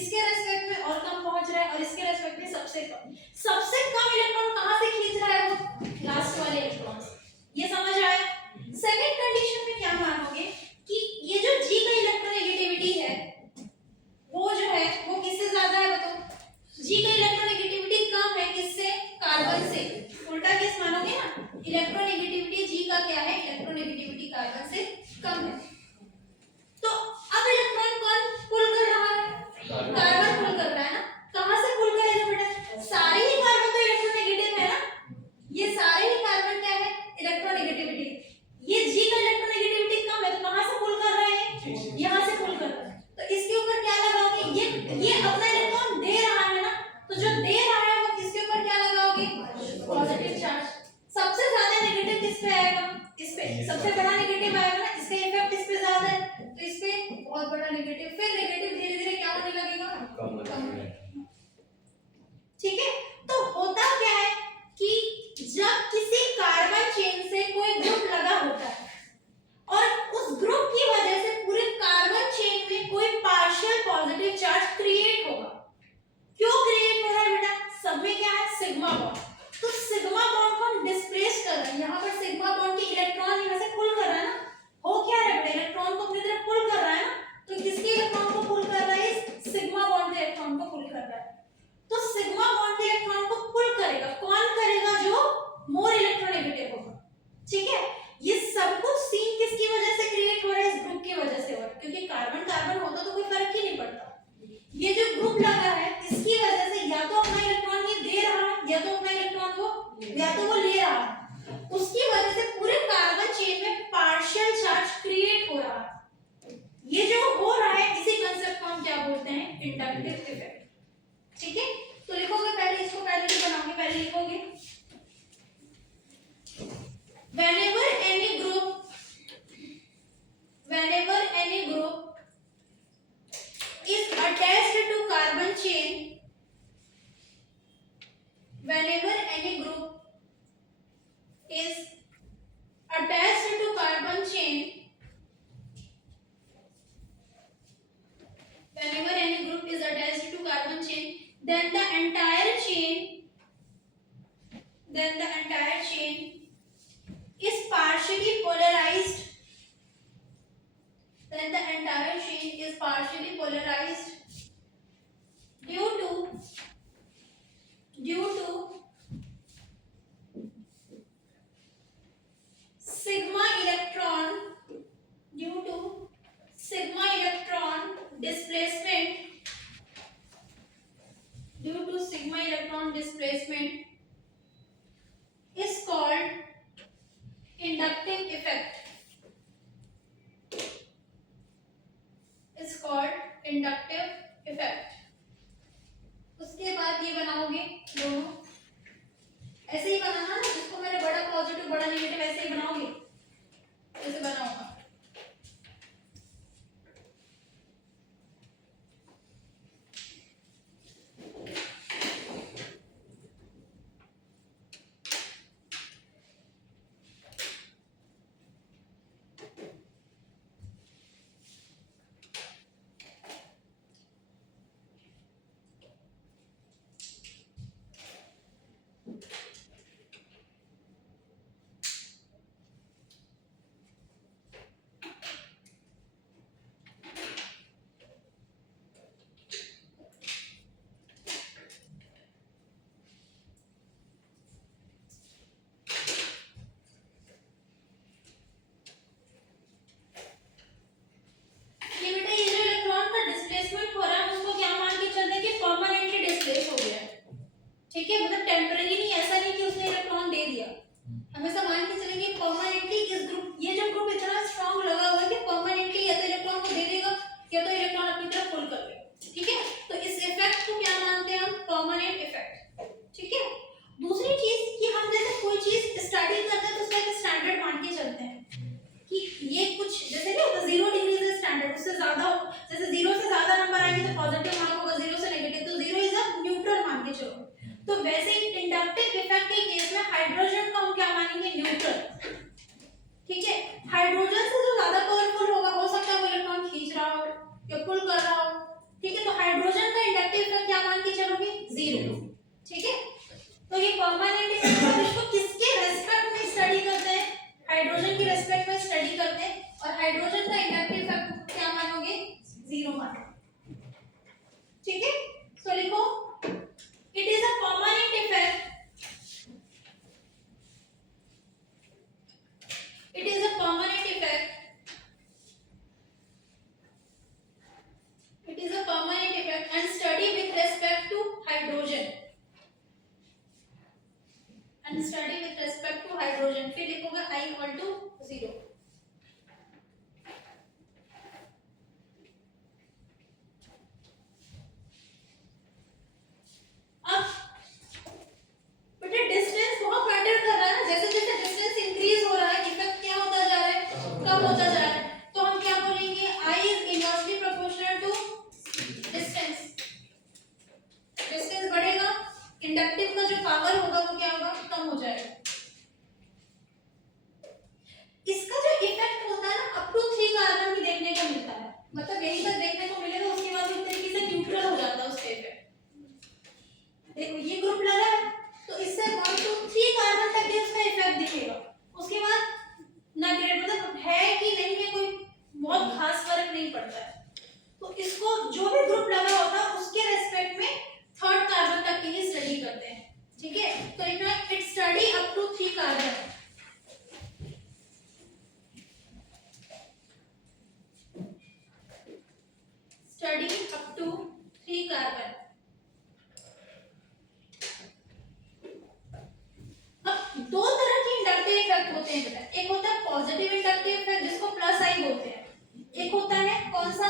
इसके रेस्पेक्ट में और कम पहुंच रहा है, और इसके रेस्पेक्ट में सबसे कम। सबसे कम इलेक्ट्रॉन कहां से खींच रहा है? वो लास्ट वाले इलेक्ट्रॉन से। ये समझ आया? सेकंड कंडीशन में क्या मानोगे कि ये जो जी का इलेक्ट्रोनेगेटिविटी है वो जो है वो किससे ज्यादा है? बताओ। जी का इलेक्ट्रोनेगेटिविटी कम है किससे? कार्बन से। उल्टा केस मानोगे ना, इलेक्ट्रोनेगेटिविटी जी का क्या है? इलेक्ट्रोनेगेटिविटी कार्बन से कम है। तो अब इलेक्ट्रॉन कौन पुल कर रहा है? कार्बन पुल कर रहा है ना। कहां से पुल करेगा बेटा? सारे ही कार्बन तो इलेक्ट्रोनेगेटिव है ना, ये सारे ही कार्बन क्या है? इलेक्ट्रोनेगेटिविटी। ये जी का इलेक्ट्रोनेगेटिविटी कम है तो कहां से पुल कर रहा है? यहां से पुल कर रहा है। तो इसके ऊपर क्या लगाओगे? ये अपना इलेक्ट्रॉन दे रहा है ना, तो जो दे रहा है वो किसके ऊपर क्या लगाओगे? Positive charge. सबसे ज्यादा नेगेटिव किस पे आएगा? इस पे। सबसे बड़ा नेगेटिव आएगा ना, इसका इफेक्ट इस पे ज्यादा है तो इस पे बहुत बड़ा नेगेटिव। फिर नेगेटिव धीरे धीरे क्या होने लगेगा? कम। ठीक है? तो होता क्या है कि जब किसी कार्बन चेन से कोई ग्रुप लगा होता है और उस ग्रुप की वजह से पूरे कार्बन चेन में कोई पार्शियल पॉजिटिव चार्ज क्रिएट होगा। क्यों क्रिएट हो रहा है बेटा? सब में क्या है? Sigma bond. तो सिग्मा बॉन्ड को हम डिस्प्लेस कर रहे हैं। यहाँ पर सिग्मा बॉन्ड के इलेक्ट्रॉन यहाँ से पुल कर रहा है ना। हो क्या रहा है बेटा? इलेक्ट्रॉन को अपनी तरफ पुल कर रहा है ना, तो किसके इलेक्ट्रॉन को पुल कर रहा है? सिग्मा बॉन्ड के इलेक्ट्रॉन को पुल कर रहा है। तो सिग्मा बॉन्ड के इलेक्ट्रॉन को पुल करेगा कौन? करेगा जो मोर इलेक्ट्रोनेगेटिव होगा। ठीक है? ये सब कुछ सीन किसकी वजह से क्रिएट हो रहा है? इस ग्रुप की वजह से हो रहा है, क्योंकि कार्बन कार्बन होता तो कोई फर्क ही नहीं पड़ता। ये जो ग्रुप लगा है इसकी वजह से या तो अपना इलेक्ट्रॉन ये दे रहा है या तो अपना इलेक्ट्रॉन वो ले रहा है। उसकी वजह से पूरे कार्बन चेन में पार्शियल चार्ज क्रिएट हो रहा है। ये जो हो रहा है इसी कांसेप्ट को हम क्या बोलते हैं? Inductive effect. ठीक है? तो लिखोगे पहले इसको, पहले नहीं बनाओगे, पहले लिखोगे whenever any group is attached to carbon chain whenever any group is attached to carbon chain, whenever any group is attached to carbon chain, then the entire chain is partially polarized. Then the entire chain is partially polarized due to sigma electron displacement, is called inductive effect. उसके बाद ये बनाओगे दोनों, ऐसे ही बनाना ना, जिसको मैंने बड़ा पॉजिटिव बड़ा नेगेटिव ऐसे ही बनाओगे, ऐसे बनाऊंगा। ठीक है, मतलब टेम्परेरी नहीं, ऐसा नहीं कि उसने इलेक्ट्रॉन दे दिया, हमेशा मान के चलेंगे परमानेंटली इस ग्रुप, ये जो ग्रुप इतना स्ट्रांग लगा हुआ है कि परमानेंटली या तो इलेक्ट्रॉन को दे देगा या तो इलेक्ट्रॉन अपनी तरफ पुल कर लेगा। ठीक है, तो इस इफेक्ट को क्या मानते हैं हम? Permanent effect. ठीक है, दूसरी चीज कि हम जैसे कोई चीज स्टडी करते हैं तो उसका एक स्टैंडर्ड मान के चलते हैं कि ये कुछ जैसे नहीं होता 0 डिग्री से स्टैंडर्ड, उससे ज्यादा जैसे 0 से ज्यादा नंबर आएंगे तो पॉजिटिव मार्क होगा, 0 से नेगेटिव, तो 0 इज अ न्यूट्रल मान के चलो। तो वैसे ही इंडक्टिव इफेक्ट के केस में हाइड्रोजन को हम क्या मानेंगे? न्यूट्रल। ठीक है, हाइड्रोजन से जो ज्यादा पावरफुल होगा, हो सकता है वो इलेक्ट्रॉन खींच रहा हो या पुल कर रहा हो। ठीक है, तो हाइड्रोजन का इंडक्टिव इफेक्ट क्या मान के चलोगे? 0। ठीक है, तो ये परमानेंट इफेक्ट है, इसको किसके रेस्पेक्ट में स्टडी करते हैं? हाइड्रोजन की रेस्पेक्ट में स्टडी करते हैं, और हाइड्रोजन का इंडक्टिव इफेक्ट क्या मानोगे? 0 मानोगे। ठीक है, तो लिखो it is a permanent effect, it is a permanent effect, it is a permanent effect and study with respect to hydrogen, and study with respect to hydrogen, फिर लिखोगे I equal to 0। अब बेटा डिस्टेंस बहुत matter कर रहा है ना, जैसे जैसे डिस्टेंस इंक्रीज हो रहा है इफेक्ट क्या होता जा रहा है? कम होता जा रहा है। तो हम क्या बोलेंगे? I is inversely proportional to distance। Distance बढ़ेगा, इंडक्टिव का जो पावर होगा वो क्या होगा? कम हो जाएगा। इसका जो इफेक्ट होता है ना, अप टू 3 कार्बन भी देखने को मिलता है, मतलब यहीं तक देखने को मिलेगा, उसके बाद एक तरीके से न्यूट्रल हो जाता है उसका इफेक्ट। देखो ये ग्रुप लगा है तो इससे 1 2 3 कार्बन तक ही उसका इफेक्ट दिखेगा, उसके बाद ना ग्रेड मतलब है कि नहीं है, कोई बहुत खास फर्क नहीं पड़ता है। तो इसको जो भी ग्रुप लगा होता है उसके रेस्पेक्ट में 3rd कार्बन तक की स्टडी करते हैं। ठीक है, तो लिखना it study up to 3 carbon. Study up to 3 carbon. दो तरह के इंडक्टिव इफेक्ट होते हैं बेटा, एक होता है पॉजिटिव इंडक्टिव इफेक्ट जिसको प्लस आई बोलते हैं, एक होता है कौन सा?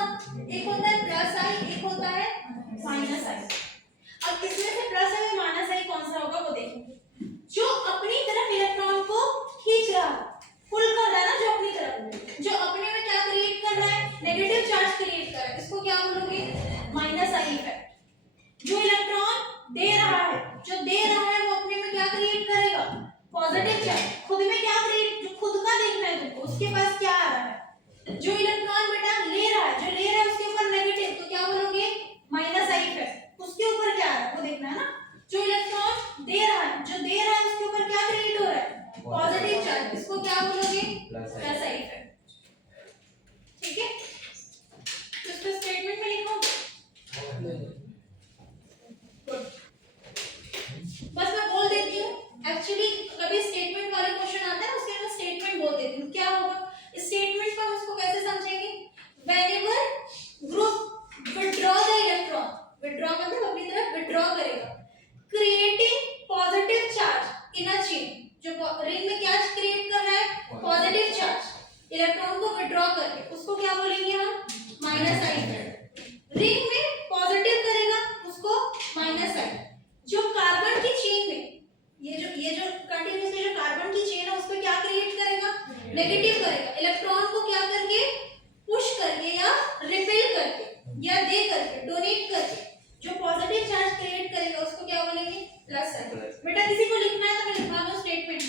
एक होता है प्लस आई, एक होता है माइनस आई। अब इसमें से प्लस आई और माइनस आई कौन सा होगा वो देखेंगे। जो अपनी तरफ इलेक्ट्रॉन को खींच रहा है, पुल कर रहा है ना, जो अपनी तरफ, जो अपने में क्या क्रिएट कर रहा है? नेगेटिव चार्ज क्रिएट कर रहा है, इसको क्या बोलोगे? Minus I effect. जो इलेक्ट्रॉन दे रहा है, जो दे रहा है वो जो इलेक्ट्रॉन दे रहा है, जो दे रहा है उसके ऊपर क्या क्रिएट हो रहा है, पॉजिटिव चार्ज। इसको क्या बोलोगे, प्लस आई इफेक्ट। ठीक है, तो इसको स्टेटमेंट में लिखो। बस मैं बोल देती हूँ, एक्चुअली कभी स्टेटमेंट वाले क्वेश्चन आते हैं उसके अंदर स्टेटमेंट बोल देती हूँ। क्या होगा स्टेटमेंट का, हम उसको कैसे समझेंगे, whenever group withdraw the electron, withdraw मतलब अपनी तरफ withdraw करेगा, creating positive charge in a chain, जो रिंग में क्या क्रिएट कर रहा है, पॉजिटिव चार्ज, इलेक्ट्रॉन को withdraw करके, उसको क्या बोलेंगे हम, माइनस आई। रिंग में पॉजिटिव करेगा उसको माइनस आई। जो कार्बन की चेन में ये जो कंटिन्यूसली जो कार्बन की चेन है उस पे क्या क्रिएट करेगा, नेगेटिव करेगा, इलेक्ट्रॉन को क्या करके, पुश करके या रिपेल करके या दे करके, डोनेट करके, जो पॉजिटिव चार्ज क्रिएट करेगा उसको क्या बोलेंगे, प्लस आई। बेटा किसी को लिखना है तो मैं लिखवा दूं स्टेटमेंट,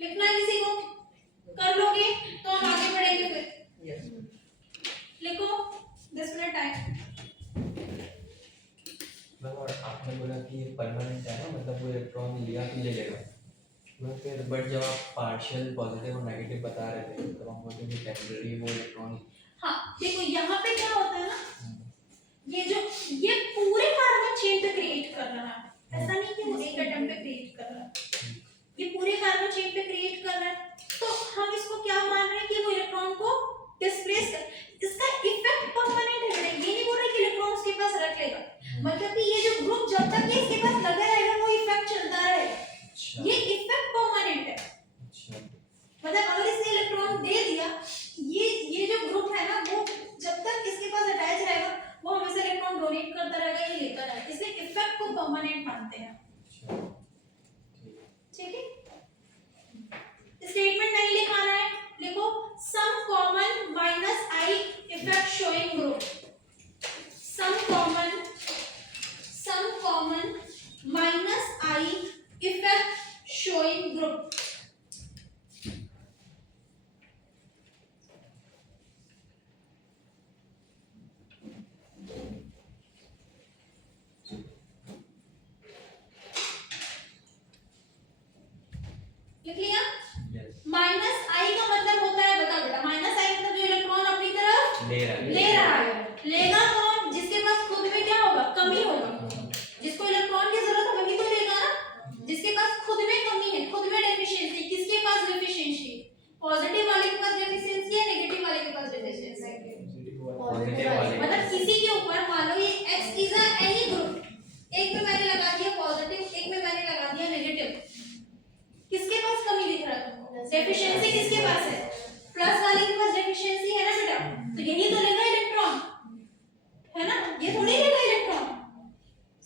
लिखना है किसी को, कर लोगे तो हम आगे बढ़ेंगे फिर। लिखो 10 मिनट टाइम। और आपने बोला कि ये परमानेंट है ना, मतलब वो इलेक्ट्रॉन लिया तो ले लेगा, तो फिर बट जब आप पार्शियल पॉजिटिव और नेगेटिव बता रहे थे तब हम बोलते हैं टेम्परेरी वो इलेक्ट्रॉन। हाँ देखो यहाँ पे क्या होता है ना, ये पूरे कार्बन चेन पे क्रिएट कर रहा है, ऐसा नहीं कि वो एक एटम पे क्रिएट कर रहा है, ये पूरे कार्बन चेन पे क्रिएट कर रहा है। तो हम इसको क्या मान रहे हैं कि वो इलेक्ट्रॉन को डिस्प्लेस कर, इसका इफेक्ट परमानेंट है। ये नहीं बोल रहे कि इलेक्ट्रॉन उसके पास रख लेगा, मतलब कि ये जो ग्रुप जब तक ये इसके पास लगा रहेगा वो इफेक्ट चलता रहेगा, ये इफेक्ट परमानेंट है। मतलब अगर इसने इलेक्ट्रॉन दे दिया, ये जो ग्रुप है ना वो जब तक इसके पास अटैच रहेगा वो हमेशा इलेक्ट्रॉन डोनेट करता रहेगा, ये लेता रहेगा, इसलिए इफेक्ट को परमानेंट मानते हैं। ठीक है, स्टेटमेंट नहीं लिखाना है, लिखो some common minus I effect showing group, some common minus I effect showing group. लिख लिया? माइनस आई का मतलब होता है, बता बेटा, माइनस आई मतलब जो इलेक्ट्रॉन अपनी तरफ ले रहा है, लेगा कौन, जिसके पास खुद में क्या होगा, कमी होगा, जिसको इलेक्ट्रॉन की जरूरत है वही तो लेगा ना, जिसके पास खुद में कमी है, खुद में डेफिशिएंसी, किसके पास डेफिशिएंसी, पॉजिटिव वाले के पास डेफिशिएंसी है, नेगेटिव वाले के पास डेफिशिएंसी है, मतलब किसी के ऊपर मान लो ये x is a any group, एक में मैंने लगा दिया पॉजिटिव, एक में मैंने लगा दिया नेगेटिव, किसके पास कमी दिख रहा है तुमको, डेफिशिएंसी किसके पास है, प्लस वाले के पास डेफिशिएंसी है ना बेटा, तो यही तो लेगा इलेक्ट्रॉन, है ना, ये थोड़ी लेगा इलेक्ट्रॉन।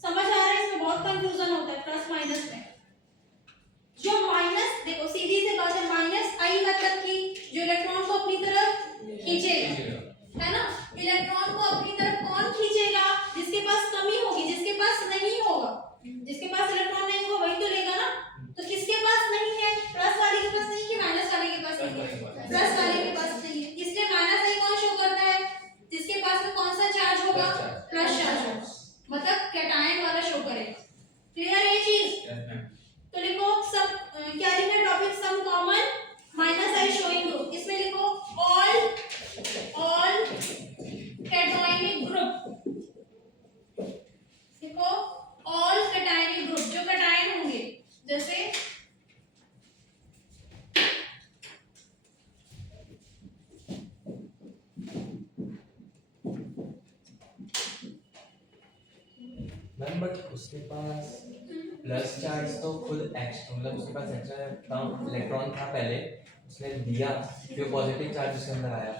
समझ आ रहा है, इसमें बहुत कंफ्यूजन होता है प्लस माइनस में। जो माइनस, देखो सीधी सी बात है, माइनस आई मतलब कि जो इलेक्ट्रॉन को अपनी तरफ खींचेगा, है ना, इलेक्ट्रॉन को अपनी तरफ कौन खींचेगा, जिसके पास कमी होगी, जिसके पास नहीं होगा, जिसके पास इलेक्ट्रॉन नहीं होगा वही तो लेगा ना। तो किसके पास नहीं है, प्लस वाले के पास नहीं है, माइनस वाले के पास नहीं है, प्लस वाले के पास नहीं है, इसलिए माइनस आई कौन शो करता है, जिसके पास में कौन सा चार्ज होगा, प्लस चार्ज होगा, मतलब कैटायन वाला शो करेगा। क्लियर है ये चीज? तो लिखो सब क्या लिखना टॉपिक, सम कॉमन माइनस आई शोइंग ग्रुप, इसमें लिखो ऑल कैटायनिक ग्रुप, लिखो ऑल कैटायनिक ग्रुप, जो कैटायन होंगे, जैसे मैम बट उसके पास प्लस चार्ज तो खुद एक्स्ट्रा, मतलब उसके पास एक्स्ट्रा इलेक्ट्रॉन था पहले, उसने दिया, फिर पॉजिटिव चार्ज उसके अंदर आया,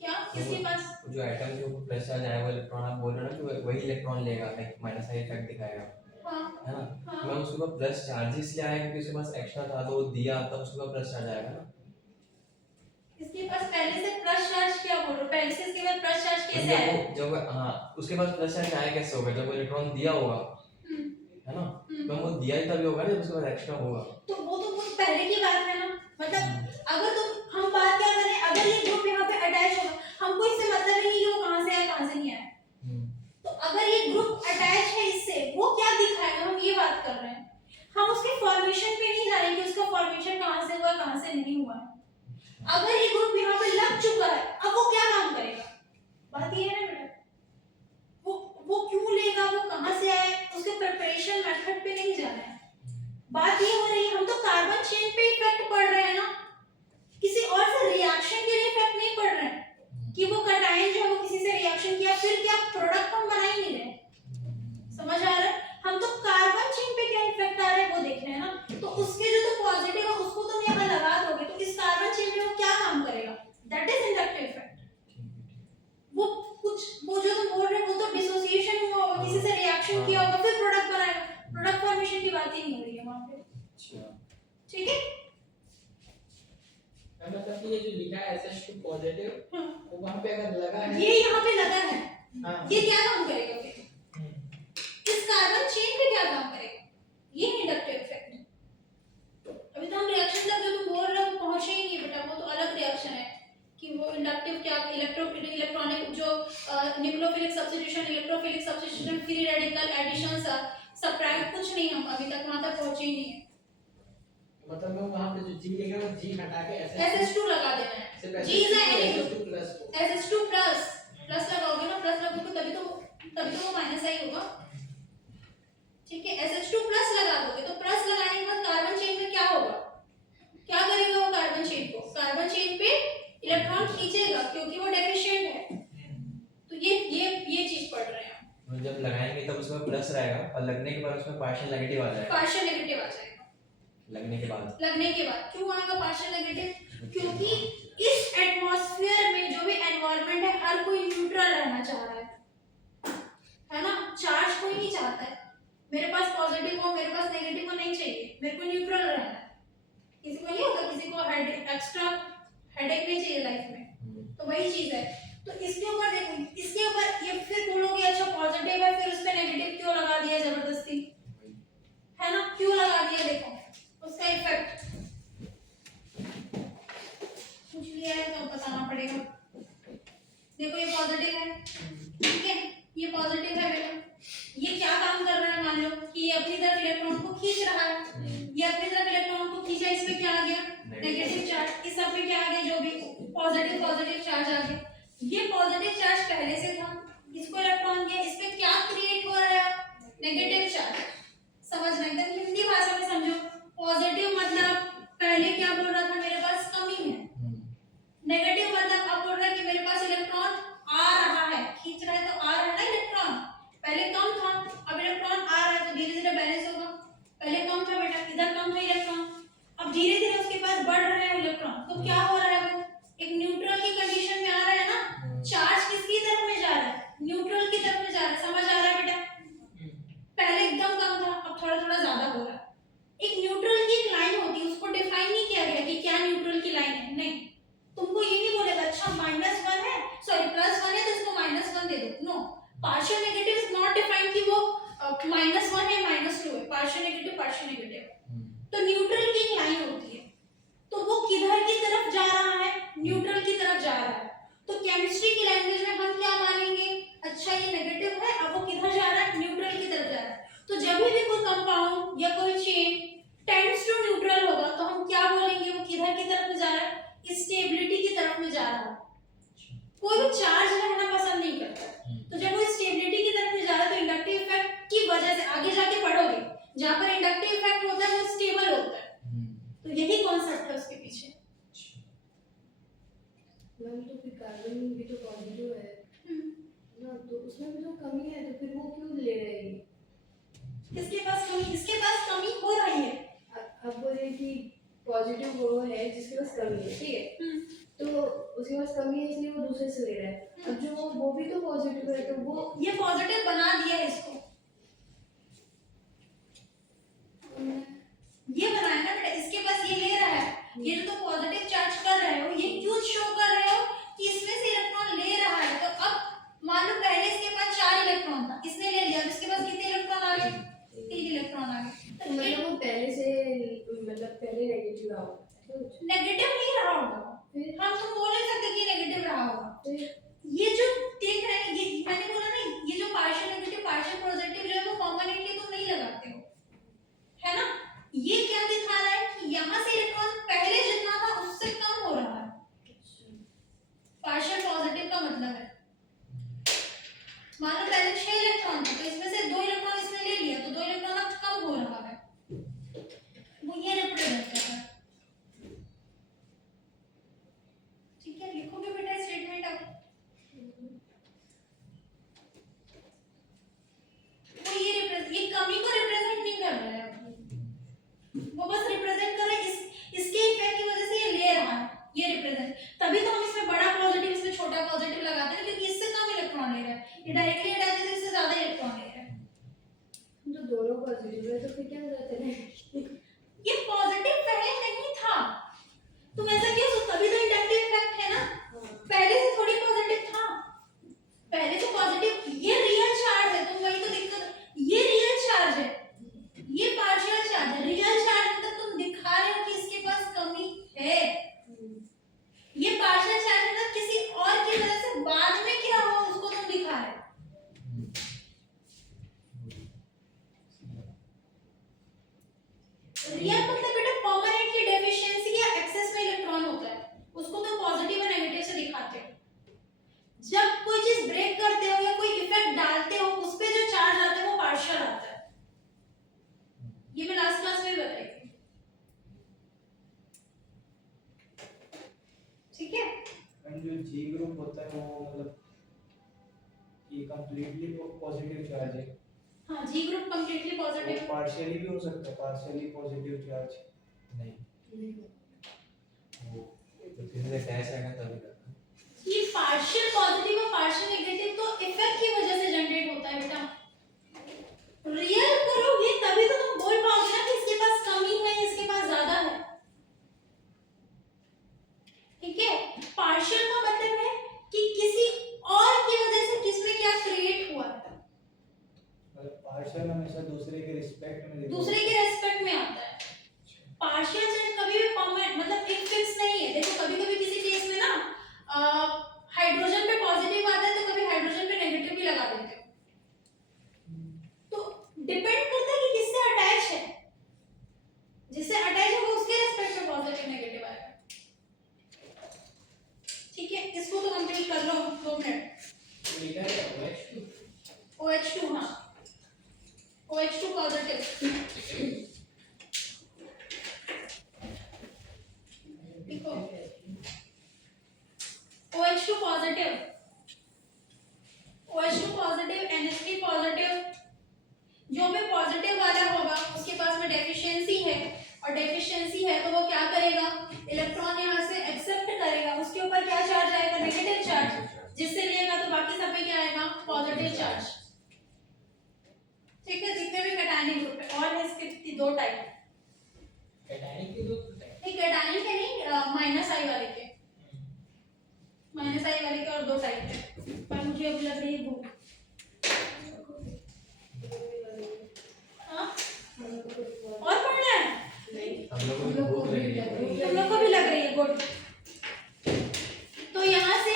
क्या किसके पास, जो एटम जो प्लस चार्ज आया वो इलेक्ट्रॉन, आप बोल रहे हो ना कि वही इलेक्ट्रॉन लेगा, लाइक माइनस आई इफेक्ट दिखाएगा, हाँ है ना, हाँ, मैं उसके पास प्लस चार्ज इसलिए आया क्योंकि उसके पास एक्स्ट्रा था तो वो दिया, तब उसके पास प्लस चार्ज आएगा ना। इसके पास पहले से प्लस चार्ज, क्या बोल रहे हो, पहले से इसके पास प्लस चार्ज कैसे आया, जब हाँ उसके पास प्लस चार्ज आया कैसे होगा, जब वो इलेक्ट्रॉन दिया होगा, है ना, तो वो दिया ही तभी होगा ना जब उसके पास एक्स्ट्रा होगा। तो वो तो बहुत पहले की बात है ना, मतलब अगर तुम हम बात क्या करें, अगर ये ग्रुप यहाँ पे अटैच होगा, हमको इससे मतलब ही नहीं कि वो कहाँ से आया कहाँ से नहीं आया, तो अगर ये ग्रुप अटैच है इससे कहाँ से नहीं हुआ है। अगर ये ग्रुप यहाँ पे लग चुका है, अब वो क्या काम करेगा? बात ये है ना बेटा, वो क्यों लेगा, वो कहाँ से आया, उसके प्रिपरेशन मेथड पे नहीं जाना है। बात ये हो रही है, हम तो कार्बन चेन पे इफेक्ट पड़ रहे हैं ना, किसी और से रिएक्शन के लिए इफेक्ट नहीं पड़ रहे हैं कि वो कैटायन जो है वो किसी से रिएक्शन किया, फिर क्या प्रोडक्ट हम बना ही नहीं रहे। समझ आ रहा है? हम तो कार्बन चेन पे क्या इफेक्ट आ रहा है वो देख रहे हैं ना, तो उसके जो तो पॉजिटिव है उसको तुम यहाँ लगा दोगे तो इस कार्बन चेन में वो क्या काम करेगा, दैट इज इंडक्टिव इफेक्ट। वो कुछ वो जो तुम बोल रहे हो वो तो डिसोसिएशन हुआ होगा, किसी से रिएक्शन किया होगा, फिर प्रोडक्ट बनाएगा। प्रोडक्ट फॉर्मेशन की बात ही नहीं हो रही है वहां पे। ठीक है, मतलब कि ये जो लिखा है SH2 पॉजिटिव वो वहां पे अगर लगा है, ये यहाँ पे लगा है, हाँ, ये क्या काम करेगा फिर? इस कार्बन चेन पे क्या काम करेगा? ये इंडक्टिव इफेक्ट। अभी तो हम रिएक्शन तक जो तुम बोल रहे हो वो पहुंचे ही नहीं बेटा, वो तो अलग रिएक्शन है कि वो इंडक्टिव क्या, इलेक्ट्रॉनिक जो nucleophilic substitution, electrophilic substitution, free radical addition, subtract, कुछ नहीं, हम अभी तक वहां तक पहुंचे ही नहीं है। मतलब मैं वहां पे जो G लिखा है वो G हटा के SH2 लगा देना है। G is an SH2 plus को SH2 प्लस लगाओगे ना, प्लस लगोगे तभी तो वो माइनस ही होगा। ठीक है, SH2 प्लस लगा दोगे तो प्लस लगाने के बाद कार्बन चेन में क्या होगा, क्या करेगा वो कार्बन चेन को, कार्बन चेन पे इलेक्ट्रॉन खींचेगा क्योंकि वो डेफिशिएंट है। तो ये चीज पढ़ रहे हैं हम। जब लगाएंगे तब उसमें प्लस रहेगा और लगने के बाद उसमें पार्शियल नेगेटिव आ जाएगा। पार्शियल नेगेटिव आ जाएगा लगने के बाद क्यों आएगा पार्शियल नेगेटिव? क्योंकि इस एटमॉस्फेयर में जो भी एनवायरनमेंट है हर कोई न्यूट्रल रहना चाह रहा है ना, चार्ज कोई नहीं चाहता है मेरे पास पॉजिटिव हो, मेरे पास नेगेटिव हो, नहीं चाहिए, मेरे को न्यूट्रल रहना है। किसी को नहीं होता, किसी को एक्स्ट्रा हेडेक नहीं चाहिए लाइफ में, तो वही चीज है। तो इसके ऊपर देखो, इसके ऊपर ये फिर बोलोगे अच्छा पॉजिटिव है, फिर उस पे नेगेटिव क्यों लगा दिया जबरदस्ती, है ना, क्यों लगा दिया? देखो उसका इफेक्ट पूछ लिया है तो बताना पड़ेगा। देखो ये पॉजिटिव है, ठीक है, ये पॉजिटिव है बेटा, ये क्या काम कर रहा है? मान लो कि ये अपनी तरफ इलेक्ट्रॉन को खींच रहा है, ये अपनी तरफ इलेक्ट्रॉन को खींचा, इसमें क्या आ गया? Negative charge. इस सब में क्या आ गया? जो भी पॉजिटिव चार्ज आ गया। ये पॉजिटिव चार्ज पहले से था, इसको इलेक्ट्रॉन दिया, इस पे क्या क्रिएट हो रहा है? Negative charge. समझना, एकदम हिंदी भाषा में समझो। पॉजिटिव मतलब पहले क्या बोल रहा था, मेरे पास कमी है। नेगेटिव मतलब अब बोल रहा है कि मेरे पास इलेक्ट्रॉन आ रहा है, खींच रहा है तो आ रहा है ना इलेक्ट्रॉन, पहले कम था, अब इलेक्ट्रॉन आ रहा है तो धीरे धीरे बैलेंस होगा। पहले कम था बेटा, इधर कम था इलेक्ट्रॉन, अब धीरे धीरे उसके पास बढ़ रहे हैं इलेक्ट्रॉन, तो क्या हो रहा है? वो एक न्यूट्रल की कंडीशन में आ रहा है ना, चार्ज किसकी तरफ में जा रहा है? न्यूट्रल की तरफ में जा रहा है। समझ आ रहा है बेटा? पहले एकदम कम था, अब थोड़ा थोड़ा ज्यादा हो रहा है। एक न्यूट्रल की एक लाइन होती है, उसको डिफाइन नहीं किया गया कि क्या न्यूट्रल की लाइन है, नहीं, तुमको ये नहीं बोलेगा अच्छा -1 है, सॉरी +1 है तो इसको -1 दे दो, no, partial negative is not defined कि वो -1 है -2 है, पार्शियल नेगेटिव। तो न्यूट्रल की एक लाइन होती है, तो वो किधर की तरफ जा रहा है? न्यूट्रल की तरफ जा रहा है। तो केमिस्ट्री की लैंग्वेज में हम क्या मानेंगे? अच्छा ये नेगेटिव है, अब वो किधर जा रहा है? न्यूट्रल की तरफ जा रहा है। तो जब भी कोई कंपाउंड या कोई चेन टेंड्स टू न्यूट्रल होगा तो हम क्या बोलेंगे? वो किधर की तरफ जा रहा है? स्टेबिलिटी की तरफ में जा रहा है। कोई भी चार्ज रहना पसंद नहीं करता, तो जब वो स्टेबिलिटी की तरफ में जा रहा है तो इंडक्टिव इफेक्ट की वजह से आगे जाके पढ़ोगे, जहां पर इंडक्टिव इफेक्ट होता है वो स्टेबल होता है। तो यही कॉन्सेप्ट है उसके पीछे। मैम तो फिर कार्बन भी तो पॉजिटिव है ना, तो उसमें भी तो कमी है, तो फिर वो क्यों ले रहे हैं? किसके पास कमी? इसके पास कमी हो रही है। अब बोल रहे कि पॉजिटिव वो है जिसके पास कमी है, ठीक है, तो उसके पास कमी है इसलिए वो दूसरे से ले रहा है। अब जो वो भी तो पॉजिटिव है, तो वो ये पॉजिटिव बना दिया है इसको, ये बनाया ना बेटा, इसके पास ये ले रहा है, ये जो तो पॉजिटिव चार्ज कर रहे हो, ये क्यों शो कर रहे हो कि इसमें से इलेक्ट्रॉन ले रहा है। तो अब मान लो पहले इसके पास 4 इलेक्ट्रॉन था, इसने ले लिया, अब इसके पास कितने इलेक्ट्रॉन आ गए? 3 इलेक्ट्रॉन आ गए। तो मतलब वो पहले से मतलब पहले नेगेटिव रहा होगा, नेगेटिव नहीं रहा होगा, हम तो बोल नहीं सकते कि नेगेटिव रहा होगा। ये जो देख रहे हैं, ये मैंने बोला ना, ये जो पार्शियल नेगेटिव पार्शियल पॉजिटिव जो है वो परमानेंटली तुम नहीं लगाते हो, है ना। ये क्या दिखा रहा है कि यहाँ से इलेक्ट्रॉन पहले जितना दोनों पॉजिटिव है तो फिर क्या जरूरत है? ये पॉजिटिव पहले नहीं था, तुम ऐसा क्यों सोचते? तभी तो इंडक्टिव इफेक्ट है ना, पहले से थोड़ी पॉजिटिव था, पहले तो पॉजिटिव, ये रियल चार्ज है, तुम वही तो दिक्कत, ये रियल चार्ज है, ये पार्शियल चार्ज है। रियल चार्ज मतलब तुम दिखा रहे हो कि इसके पास कमी है, ये पार्शियल चार्ज मतलब किसी और की वजह से बाद में क्या हो उसको तुम दिखा रहे हो। रियल मतलब बेटा परमानेंटली डेफिशिएंसी या एक्सेस में इलेक्ट्रॉन होता है, उसको तुम पॉजिटिव और नेगेटिव से दिखाते हो। जब कोई चीज ब्रेक करते हो या कोई इफेक्ट डालते हो, उस पे जो चार्ज आता है वो पार्शियल आता है, ये मैं लास्ट क्लास में भी बताई थी, ठीक है। एंड जो जी ग्रुप होता है वो मतलब ये कंप्लीटली पॉजिटिव चार्ज है। हाँ, जी ग्रुप कंप्लीटली पॉजिटिव, पार्शियली भी हो सकता है, पार्शियली पॉजिटिव चार्ज नहीं वो तो फिर से अटैच आएगा तभी करता है। ये पार्शियल पॉजिटिव और पार्शियल नेगेटिव तो इफेक्ट की वजह से जनरेट होता है बेटा। रियल करोगे तभी तो तुम बोल पाओगे ना कि इसके पास कमी है, इसके पास ज्यादा है, ठीक है। पार्शियल का मतलब है कि किसी और की वजह से किसमें क्या क्रिएट हुआ है, मतलब पार्शियल हमेशा दूसरे के रिस्पेक्ट में देखो। दूसरे के रेस्पेक्ट में आता है। पार्शियल चार्ज कभी भी परमानेंट मतलब एक फिक्स नहीं है। देखो कभी-कभी किसी केस में ना हाइड्रोजन पे पॉजिटिव आता है तो कभी हाइड्रोजन पे नेगेटिव भी लगा देते हो, तो डिपेंड करता है कि किससे अटैच है, जिससे अटैच होगा उसके रेस्पेक्ट में पॉजिटिव नेगेटिव आएगा, ठीक है। इसको तो कंप्लीट कर लो 2 मिनट। लिखा है OH2 हाँ, OH2 पॉजिटिव, देखो OH2 positive, OH2 positive, NH3 positive, जो भी पॉजिटिव वाला होगा उसके पास में डेफिशिएंसी है, और डेफिशिएंसी है तो वो क्या करेगा, इलेक्ट्रॉन यहाँ से एक्सेप्ट करेगा, उसके ऊपर क्या चार्ज आएगा, नेगेटिव चार्ज, जिससे लेगा तो बाकी सब में क्या आएगा, पॉजिटिव चार्ज, ठीक है। जितने भी कैटायनिक ग्रुप है, और है इसके 2 टाइप, कैटायनिक के दो टाइप, नहीं कैटायनिक है नहीं, माइनस आई वाले के, माइनस आई वाले के और 2 टाइप है, पर मुझे अभी लग रही है भूख। हाँ और पढ़ना है, हम लोगों को भूख लग रही है। तुम लोग को भी लग रही है, गुड। तो यहाँ से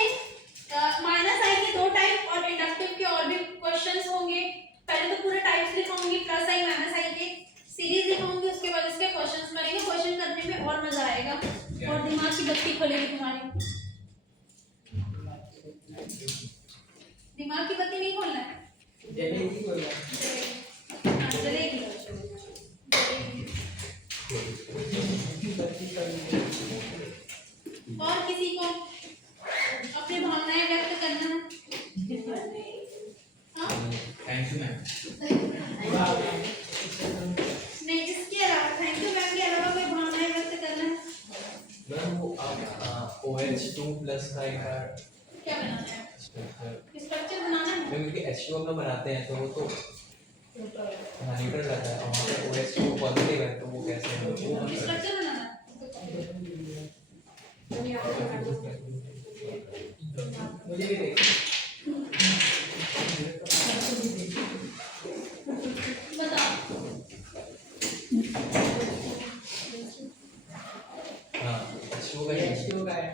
माइनस आई के 2 टाइप और इंडक्टिव के और भी क्वेश्चंस होंगे। पहले तो पूरे टाइप्स लिखाऊंगी, प्लस आई माइनस आई के सीरीज लिखाऊंगी, उसके बाद इसके क्वेश्चंस बनेंगे। क्वेश्चन करने में और मजा आएगा और दिमाग की बत्ती खुलेगी तुम्हारी। दिमाग की बत्ती नहीं खोलना है, जलेगी कोई बात हाँ, जलेगी, और किसी को अपनी भावनाएं व्यक्त करना है, हाँ थैंक यू मैम। नहीं, इसके अलावा थैंक यू मैम के अलावा कोई भावनाएं व्यक्त करना है, मैम वो आप OH2 प्लस का एक क्या बनाना है, स्ट्रक्चर स्ट्रक्चर बनाना है। क्योंकि H2 हम लोग बनाते हैं तो वो तो न्यूट्रल रहता है, और वहाँ पे OH2 पॉजिटिव है तो वो कैसे वो स्ट्रक्चर बनाना है, मुझे भी देखो। बताओ। हाँ H2 का H2 का है।